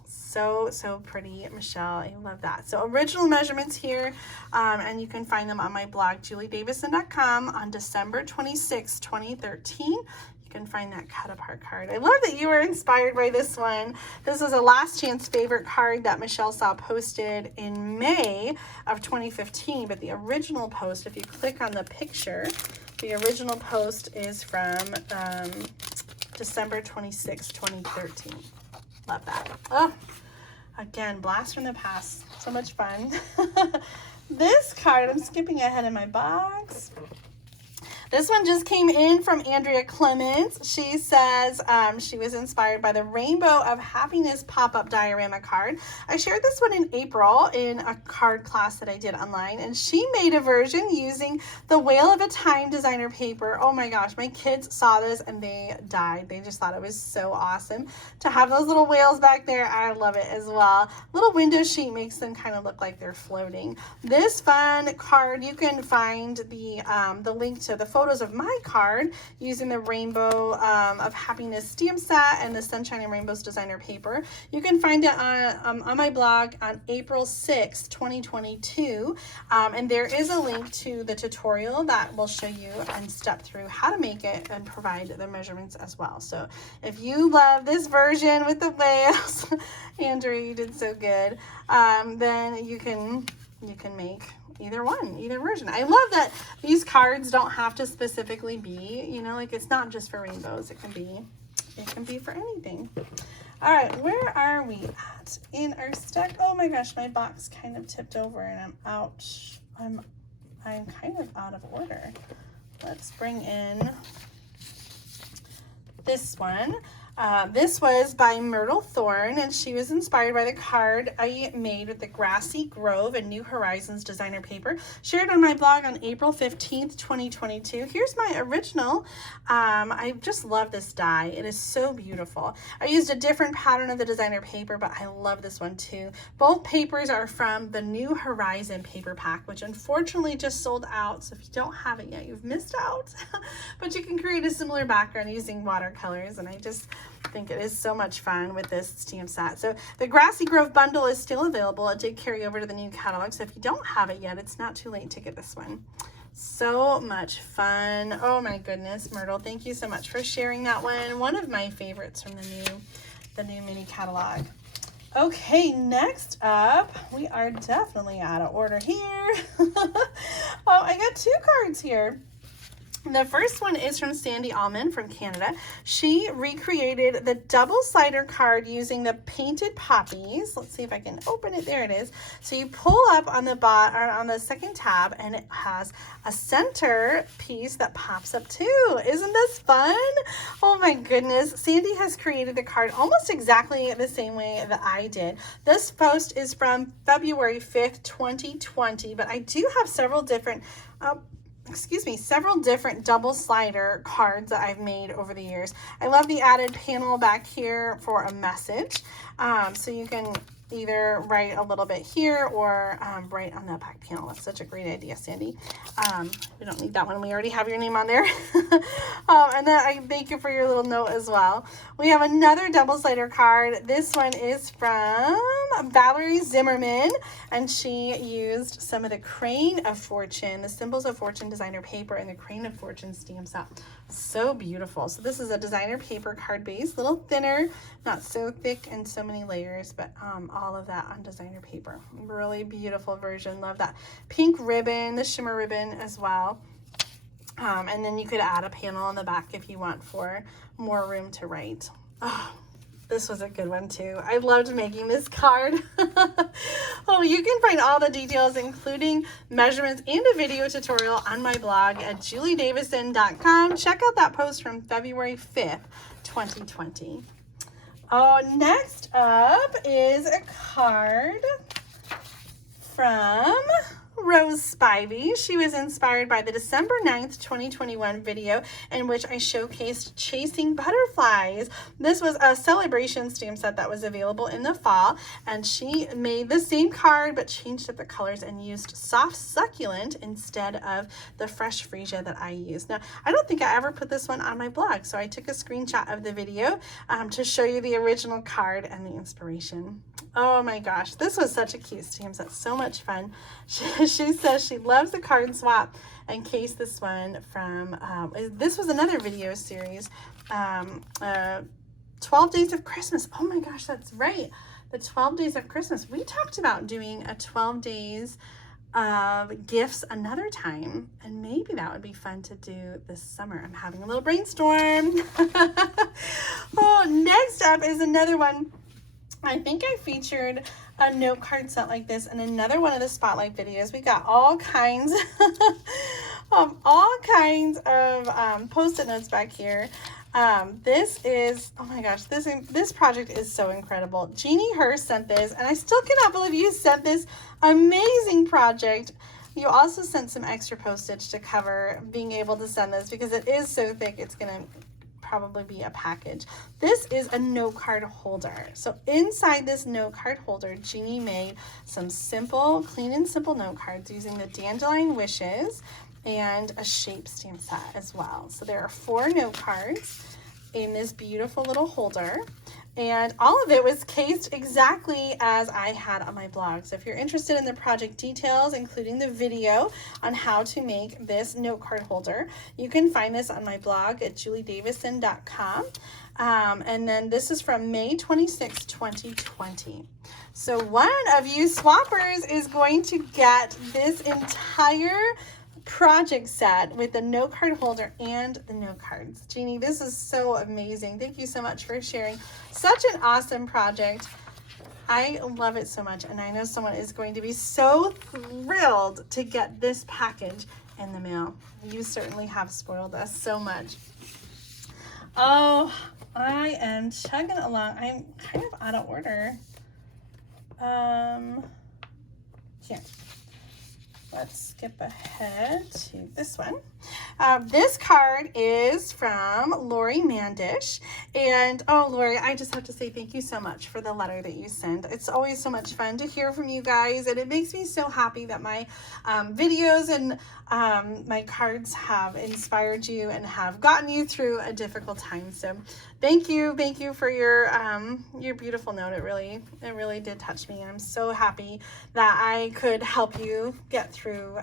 So pretty, Michelle. I love that. So original measurements here, and you can find them on my blog, juliedavison.com, on December 26, 2013. You can find that cut apart card. I love that you were inspired by this one. This was a Last Chance Favorite card that Michelle saw posted in May of 2015, but the original post, if you click on the picture, the original post is from December 26, 2013. Love that. Oh, again, blast from the past. So much fun. This card, I'm skipping ahead in my box. This one just came in from Andrea Clements. She says she was inspired by the Rainbow of Happiness pop-up diorama card. I shared this one in April in a card class that I did online, and she made a version using the Whale of a Time designer paper. Oh my gosh, my kids saw this and they died. They just thought it was so awesome to have those little whales back there. I love it as well. Little window sheet makes them kind of look like they're floating. This fun card, you can find the link to the photos of my card using the Rainbow of Happiness stamp set and the Sunshine and Rainbows designer paper. You can find it on my blog on April 6, 2022, and there is a link to the tutorial that will show you and step through how to make it and provide the measurements as well. So if you love this version with the whales, Andrea, you did so good, then you can make either version. I love that these cards don't have to specifically be, you know, like it's not just for rainbows. It can be for anything. All right, where are we at in our stack? Oh my gosh, my box kind of tipped over and I'm out. I'm kind of out of order. Let's bring in this one. This was by Myrtle Thorne, and she was inspired by the card I made with the Grassy Grove and New Horizons designer paper, shared on my blog on April 15th, 2022. Here's my original. I just love this die. It is so beautiful. I used a different pattern of the designer paper, but I love this one too. Both papers are from the New Horizon paper pack, which unfortunately just sold out. So if you don't have it yet, you've missed out. But you can create a similar background using watercolors, and I just think it is so much fun with this stamp set. So the Grassy Grove bundle is still available. It did carry over to the new catalog, so if you don't have it yet, it's not too late to get this one. So much fun. Oh my goodness, Myrtle, thank you so much for sharing that one. One of my favorites from the new mini catalog. Okay, next up, we are definitely out of order here. Oh, I got two cards here. The first one is from Sandy Allman from Canada. She recreated the double slider card using the painted poppies. Let's see if I can open it. There it is. So you pull up on the on the second tab, and it has a center piece that pops up too. Isn't this fun? Oh my goodness. Sandy has created the card almost exactly the same way that I did. This post is from February 5th, 2020, but I do have several different several different double slider cards that I've made over the years. I love the added panel back here for a message. So you can either write a little bit here or write on the back panel. That's such a great idea, Sandy. We don't need that one. We already have your name on there. And then I thank you for your little note as well. We have another double slider card. This one is from Valerie Zimmerman, and she used some of the Crane of Fortune, the Symbols of Fortune designer paper, and the Crane of Fortune stamp set. So beautiful. So this is a designer paper card base, a little thinner, not so thick and so many layers, but all of that on designer paper. Really beautiful version. Love that pink ribbon, the shimmer ribbon as well. And then you could add a panel on the back if you want for more room to write. Oh, this was a good one too. I loved making this card. Oh, you can find all the details, including measurements and a video tutorial, on my blog at juliedavison.com. Check out that post from February 5th, 2020. Oh, next up is a card from Rose Spivey. She was inspired by the December 9th, 2021 video in which I showcased Chasing Butterflies. This was a celebration stamp set that was available in the fall, and she made the same card but changed up the colors and used soft succulent instead of the fresh freesia that I used. Now, I don't think I ever put this one on my blog, so I took a screenshot of the video to show you the original card and the inspiration. Oh my gosh, this was such a cute stamp set, so much fun. She says she loves the card swap and case this one from, this was another video series, 12 Days of Christmas. Oh my gosh, that's right. The 12 Days of Christmas. We talked about doing a 12 days of gifts another time, and maybe that would be fun to do this summer. I'm having a little brainstorm. Oh, next up is another one. I think I featured a note card set like this in another one of the spotlight videos. We got all kinds of post-it notes back here. This is, oh my gosh, this project is so incredible. Jeannie Herr sent this, and I still cannot believe you sent this amazing project. You also sent some extra postage to cover being able to send this because it is so thick. It's gonna probably be a package. This is a note card holder. So inside this note card holder, Jeannie made some simple, clean and simple note cards using the Dandelion Wishes and a shape stamp set as well. So there are 4 note cards in this beautiful little holder, and all of it was cased exactly as I had on my blog. So if you're interested in the project details, including the video on how to make this note card holder, you can find this on my blog at juliedavison.com. And then this is from May 26, 2020. So one of you swappers is going to get this entire project set with the note card holder and the note cards. Jeannie, this is so amazing. Thank you so much for sharing such an awesome project. I love it so much, and I know someone is going to be so thrilled to get this package in the mail. You certainly have spoiled us so much. Oh, I am chugging along. I'm kind of out of order. Here. Let's skip ahead to this one. This card is from Lori Mandish. And, oh, Lori, I just have to say thank you so much for the letter that you send. It's always so much fun to hear from you guys, and it makes me so happy that my videos and my cards have inspired you and have gotten you through a difficult time. So thank you for your beautiful note. It really did touch me, and I'm so happy that I could help you get through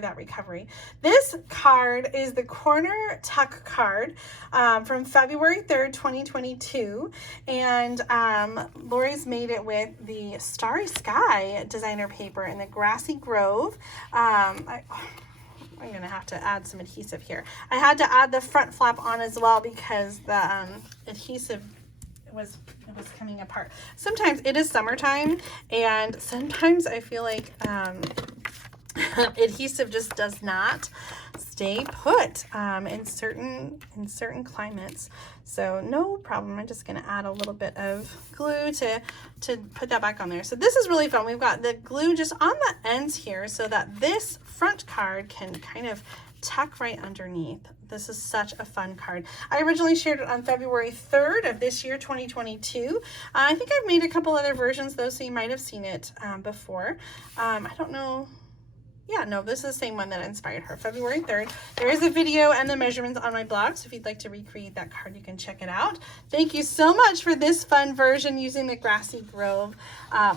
that recovery. This card is the corner tuck card from February 3rd, 2022, and Lori's made it with the Starry Sky designer paper in the Grassy Grove. I'm gonna have to add some adhesive here. I had to add the front flap on as well because the adhesive was coming apart. Sometimes it is summertime, and sometimes I feel like adhesive just does not stay put in certain climates. So no problem. I'm just going to add a little bit of glue to put that back on there. So this is really fun. We've got the glue just on the ends here so that this front card can kind of tuck right underneath. This is such a fun card. I originally shared it on February 3rd of this year, 2022. I think I've made a couple other versions though, so you might have seen it before. I don't know. Yeah, no, this is the same one that inspired her, February 3rd. There is a video and the measurements on my blog, so if you'd like to recreate that card, you can check it out. Thank you so much for this fun version using the Grassy Grove,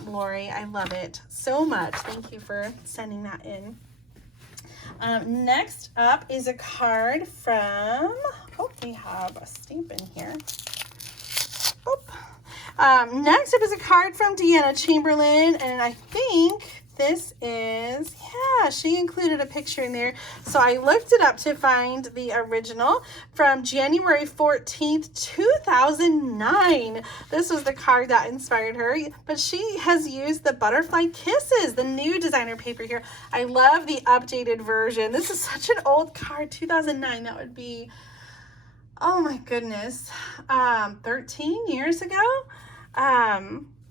Lori. I love it so much. Thank you for sending that in. Next up is a card from, we have a Stampin here. Next up is a card from Dina Chamberlain, and I think this is, yeah, she included a picture in there. So I looked it up to find the original from January 14th, 2009. This was the card that inspired her, but she has used the Butterfly Kisses, the new designer paper here. I love the updated version. This is such an old card, 2009. That would be, oh my goodness, 13 years ago.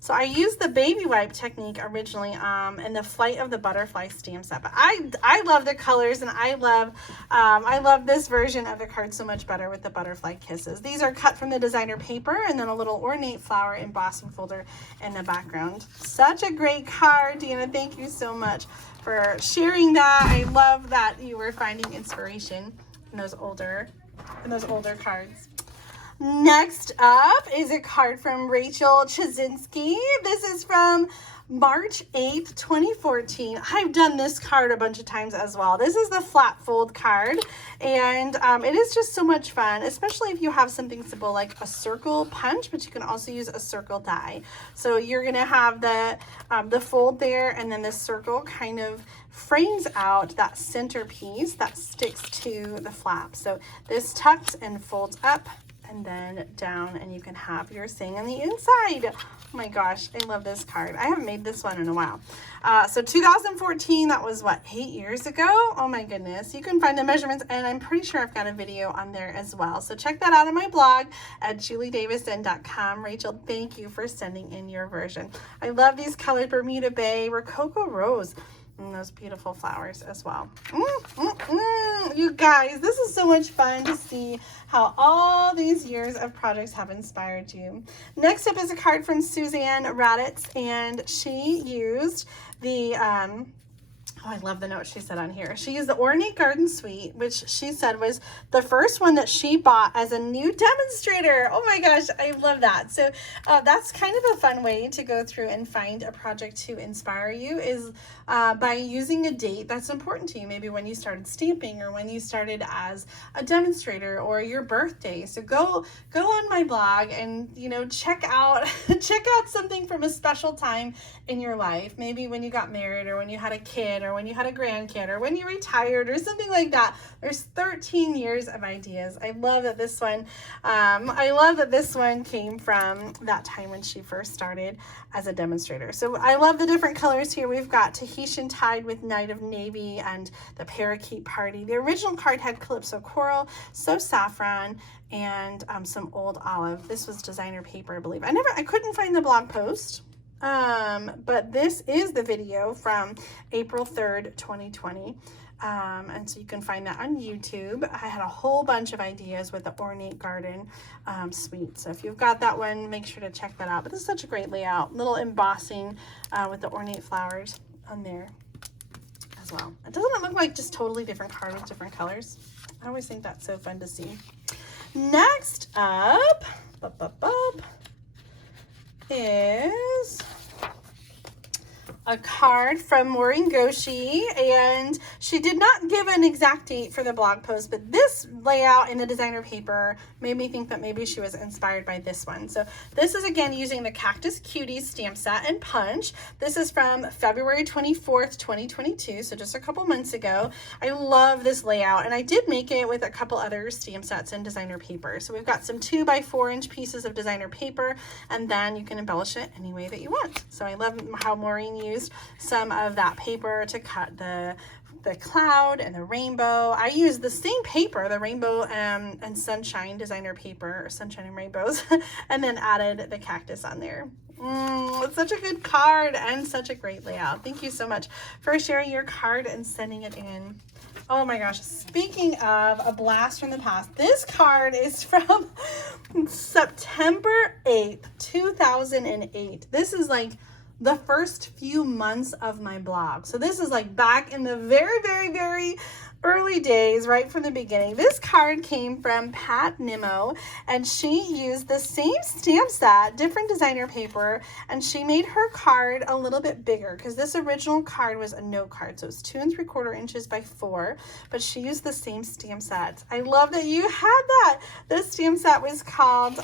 So I used the baby wipe technique originally and the Flight of the Butterfly stamp set. But I love the colors, and I love this version of the card so much better with the Butterfly Kisses. These are cut from the designer paper and then a little ornate flower embossing folder in the background. Such a great card, Dina. Thank you so much for sharing that. I love that you were finding inspiration in those older cards. Next up is a card from Rachel Chazinski. This is from March 8th, 2014. I've done this card a bunch of times as well. This is the flat fold card, and it is just so much fun, especially if you have something simple like a circle punch, but you can also use a circle die. So you're gonna have the fold there, and then this circle kind of frames out that centerpiece that sticks to the flap. So this tucks and folds up and then down, and you can have your saying on the inside. Oh my gosh, I love this card. I haven't made this one in a while. So 2014, that was what, 8 years ago? Oh my goodness. You can find the measurements, and I'm pretty sure I've got a video on there as well. So check that out on my blog at juliedavison.com. Rachel, thank you for sending in your version. I love these colored Bermuda Bay, Rococo Rose, and those beautiful flowers as well. You guys, this is so much fun to see how all these years of projects have inspired you. Next up is a card from Suzanne Raddix, and she used the I love the note she said on here. She used the Ornate Garden Suite, which she said was the first one that she bought as a new demonstrator. Oh my gosh, I love that. So that's kind of a fun way to go through and find a project to inspire you, is by using a date that's important to you. Maybe when you started stamping, or when you started as a demonstrator, or your birthday. So go on my blog and, you know, check out something from a special time in your life. Maybe when you got married, or when you had a kid, or or when you had a grandkid or when you retired or something like that. There's 13 years of ideas. I love that this one, came from that time when she first started as a demonstrator. So I love the different colors here. We've got Tahitian Tide with Night of Navy and the Parakeet Party. The original card had Calypso Coral, So Saffron, and some old olive. This was designer paper, I believe. I couldn't find the blog post, but this is the video from April 3rd, 2020. And so you can find that on YouTube. I had a whole bunch of ideas with the Ornate Garden suite. So if you've got that one, make sure to check that out. But this is such a great layout. Little embossing with the ornate flowers on there as well. Doesn't it look like just totally different card with different colors? I always think that's so fun to see. Next up, is a card from Maureen Goshi, and she did not give an exact date for the blog post, but this layout in the designer paper made me think that maybe she was inspired by this one. So this is again using the Cactus Cuties stamp set and punch. This is from February 24th, 2022, so just a couple months ago. I love this layout, and I did make it with a couple other stamp sets and designer paper. So we've got some 2x4 inch pieces of designer paper, and then you can embellish it any way that you want. So I love how Maureen used some of that paper to cut the cloud and the rainbow. I used the same paper, the rainbow and sunshine designer paper, or sunshine and rainbows, and then added the cactus on there. It's such a good card and such a great layout. Thank you so much for sharing your card and sending it in. Oh my gosh, speaking of a blast from the past, this card is from September 8th, 2008. This is like the first few months of my blog. So this is like back in the very early days, right from the beginning. This card came from Pat Nimmo, and she used the same stamp set, different designer paper, and she made her card a little bit bigger because this original card was a note card. So it's 2 3/4 inches by 4, but she used the same stamp set. I love that you had that. This stamp set was called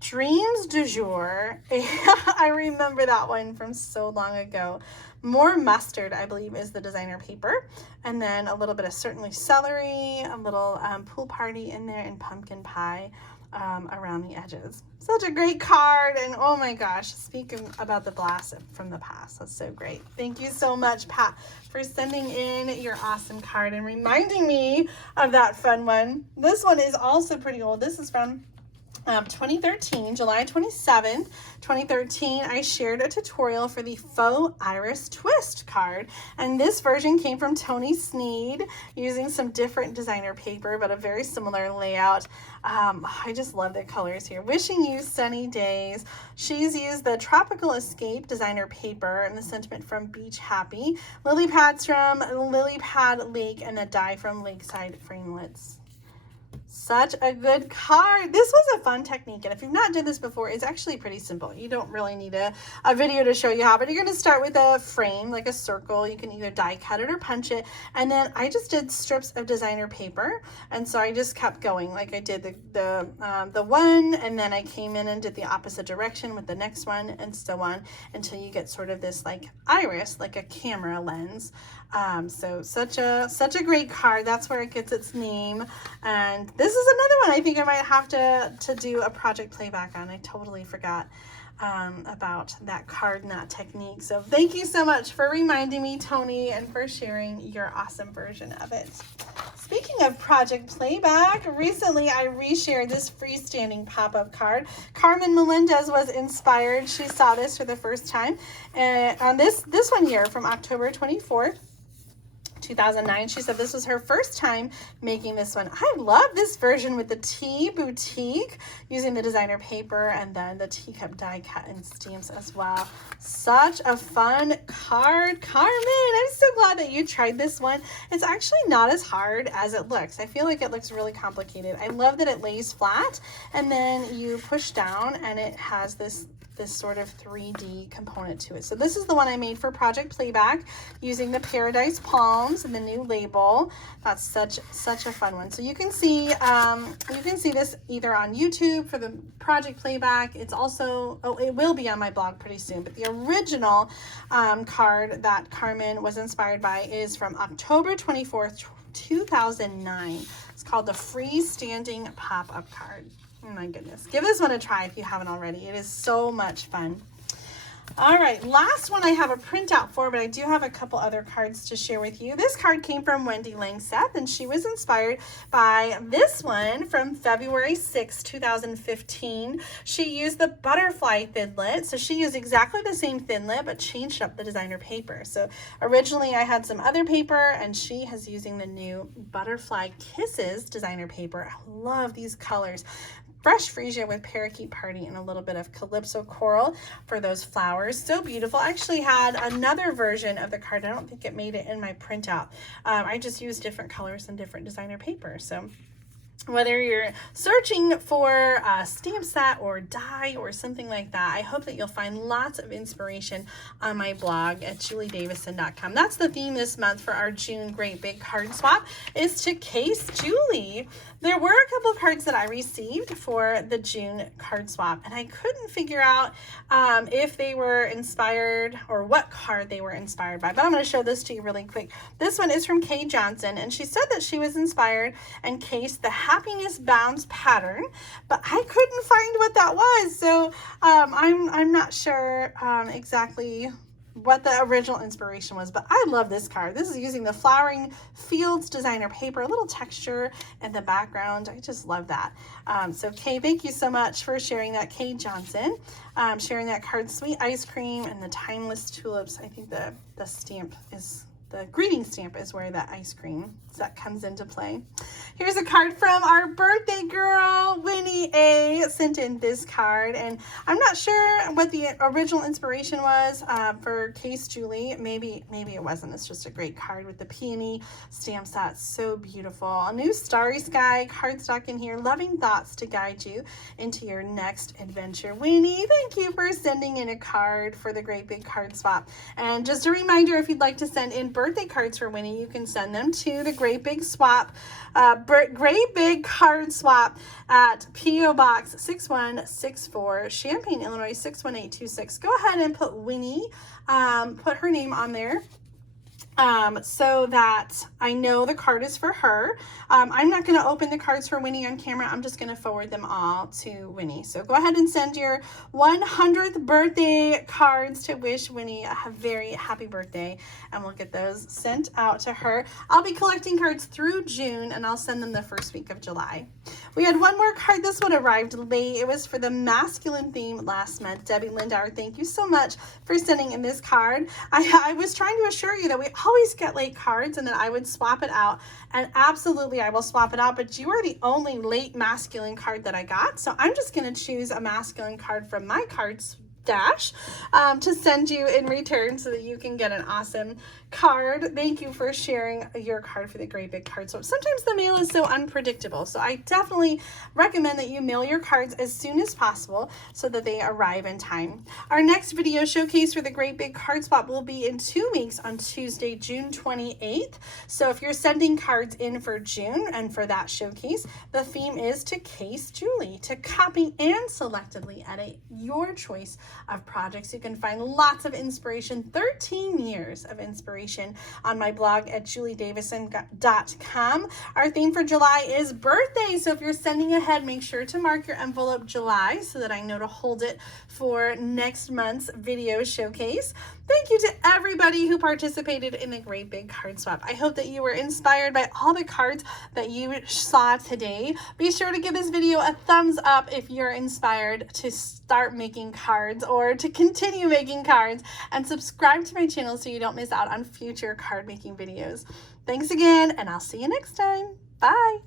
Dreams du Jour. I remember that one from so long ago. More Mustard, I believe, is the designer paper. And then a little bit of certainly celery, a little pool party in there, and pumpkin pie around the edges. Such a great card. And oh my gosh, speaking about the blast from the past, that's so great. Thank you so much, Pat, for sending in your awesome card and reminding me of that fun one. This one is also pretty old. This is from 2013, July 27th, 2013, I shared a tutorial for the Faux Iris Twist card, and this version came from Tony Sneed using some different designer paper, but a very similar layout. I just love the colors here. Wishing you sunny days. She's used the Tropical Escape designer paper and the sentiment from Beach Happy, lily pads from Lily Pad Lake, and the die from Lakeside Framelits. Such a good card. This was a fun technique, and if you've not done this before, it's actually pretty simple. You don't really need a video to show you how, but you're going to start with a frame, like a circle. You can either die cut it or punch it, and then I just did strips of designer paper, and so I just kept going. Like I did the one, and then I came in and did the opposite direction with the next one, and so on, until you get sort of this like iris, like a camera lens. So such a great card. That's where it gets its name. And this is another one I think I might have to do a project playback on. I totally forgot about that card and that technique. So thank you so much for reminding me, Tony, and for sharing your awesome version of it. Speaking of project playback, recently I reshared this freestanding pop-up card. Carmen Mendez was inspired. She saw this for the first time on this one here from October 24th. 2009. She said this was her first time making this one. I love this version with the tea boutique using the designer paper and then the teacup die cut and stamps as well. Such a fun card, Carmen. I'm so glad that you tried this one. It's actually not as hard as it looks. I feel like it looks really complicated. I love that it lays flat and then you push down and it has this this sort of 3D component to it. So this is the one I made for Project Playback using the Paradise Palms and the new label. That's such a fun one. So you can see this either on YouTube for the Project Playback. It's also, it will be on my blog pretty soon, but the original card that Carmen was inspired by is from October 24th, 2009. It's called the Freestanding Pop-Up Card. Oh my goodness. Give this one a try if you haven't already. It is so much fun. All right, last one I have a printout for, but I do have a couple other cards to share with you. This card came from Wendy Langseth, and she was inspired by this one from February 6, 2015. She used the butterfly thinlet, so she used exactly the same thinlet, but changed up the designer paper. So originally I had some other paper, and she is using the new Butterfly Kisses designer paper. I love these colors. Fresh freesia with parakeet party and a little bit of calypso coral for those flowers. So beautiful. I actually had another version of the card. I don't think it made it in my printout. I just used different colors and different designer paper. So whether you're searching for a stamp set or die or something like that, I hope that you'll find lots of inspiration on my blog at juliedavison.com. That's the theme this month for our June Great Big Card Swap, is to Case Julie. There were a couple of cards that I received for the June card swap, and I couldn't figure out if they were inspired or what card they were inspired by, but I'm going to show this to you really quick. This one is from Kay Johnson, and she said that she was inspired and cased the Happiness Bounds pattern, but I couldn't find what that was, so I'm not sure exactly what the original inspiration was, but I love this card. This is using the Flowering Fields designer paper, a little texture in the background. I just love that. So Kay, thank you so much for sharing that. Kay Johnson, sharing that card. Sweet Ice Cream and the Timeless Tulips. I think the stamp is, the greeting stamp is where that ice cream that comes into play. Here's a card from our birthday girl, Winnie A, sent in this card, and I'm not sure what the original inspiration was for Case Julie. Maybe it wasn't. It's just a great card with the peony stamp set. So beautiful. A new starry sky cardstock in here. Loving thoughts to guide you into your next adventure. Winnie, thank you for sending in a card for the Great Big Card Swap. And just a reminder, if you'd like to send in birthday cards for Winnie, you can send them to the Great Big Swap, Great Big Card Swap at P.O. Box 6164, Champaign, Illinois 61826. Go ahead and put Winnie, put her name on there, so that I know the card is for her. I'm not going to open the cards for Winnie on camera. I'm just going to forward them all to Winnie. So go ahead and send your 100th birthday cards to wish Winnie a very happy birthday, and we'll get those sent out to her. I'll be collecting cards through June, and I'll send them the first week of July. We had one more card. This one arrived late. It was for the masculine theme last month. Debbie Lindauer, thank you so much for sending in this card. I was trying to assure you that we always get late cards and that I would swap it out, and absolutely I will swap it out, but you are the only late masculine card that I got, so I'm just going to choose a masculine card from my cards stash to send you in return so that you can get an awesome card. Thank you for sharing your card for the Great Big Card Swap. Sometimes the mail is so unpredictable, so I definitely recommend that you mail your cards as soon as possible so that they arrive in time. Our next video showcase for the Great Big Card Swap will be in 2 weeks on Tuesday, June 28th. So if you're sending cards in for June and for that showcase, the theme is to Case Julie, to copy and selectively edit your choice of projects. You can find lots of inspiration, 13 years of inspiration on my blog at juliedavison.com. Our theme for July is birthday. So if you're sending ahead, make sure to mark your envelope July so that I know to hold it for next month's video showcase. Thank you to everybody who participated in the Great Big Card Swap. I hope that you were inspired by all the cards that you saw today. Be sure to give this video a thumbs up if you're inspired to start making cards or to continue making cards, and subscribe to my channel so you don't miss out on future card making videos. Thanks again, and I'll see you next time. Bye.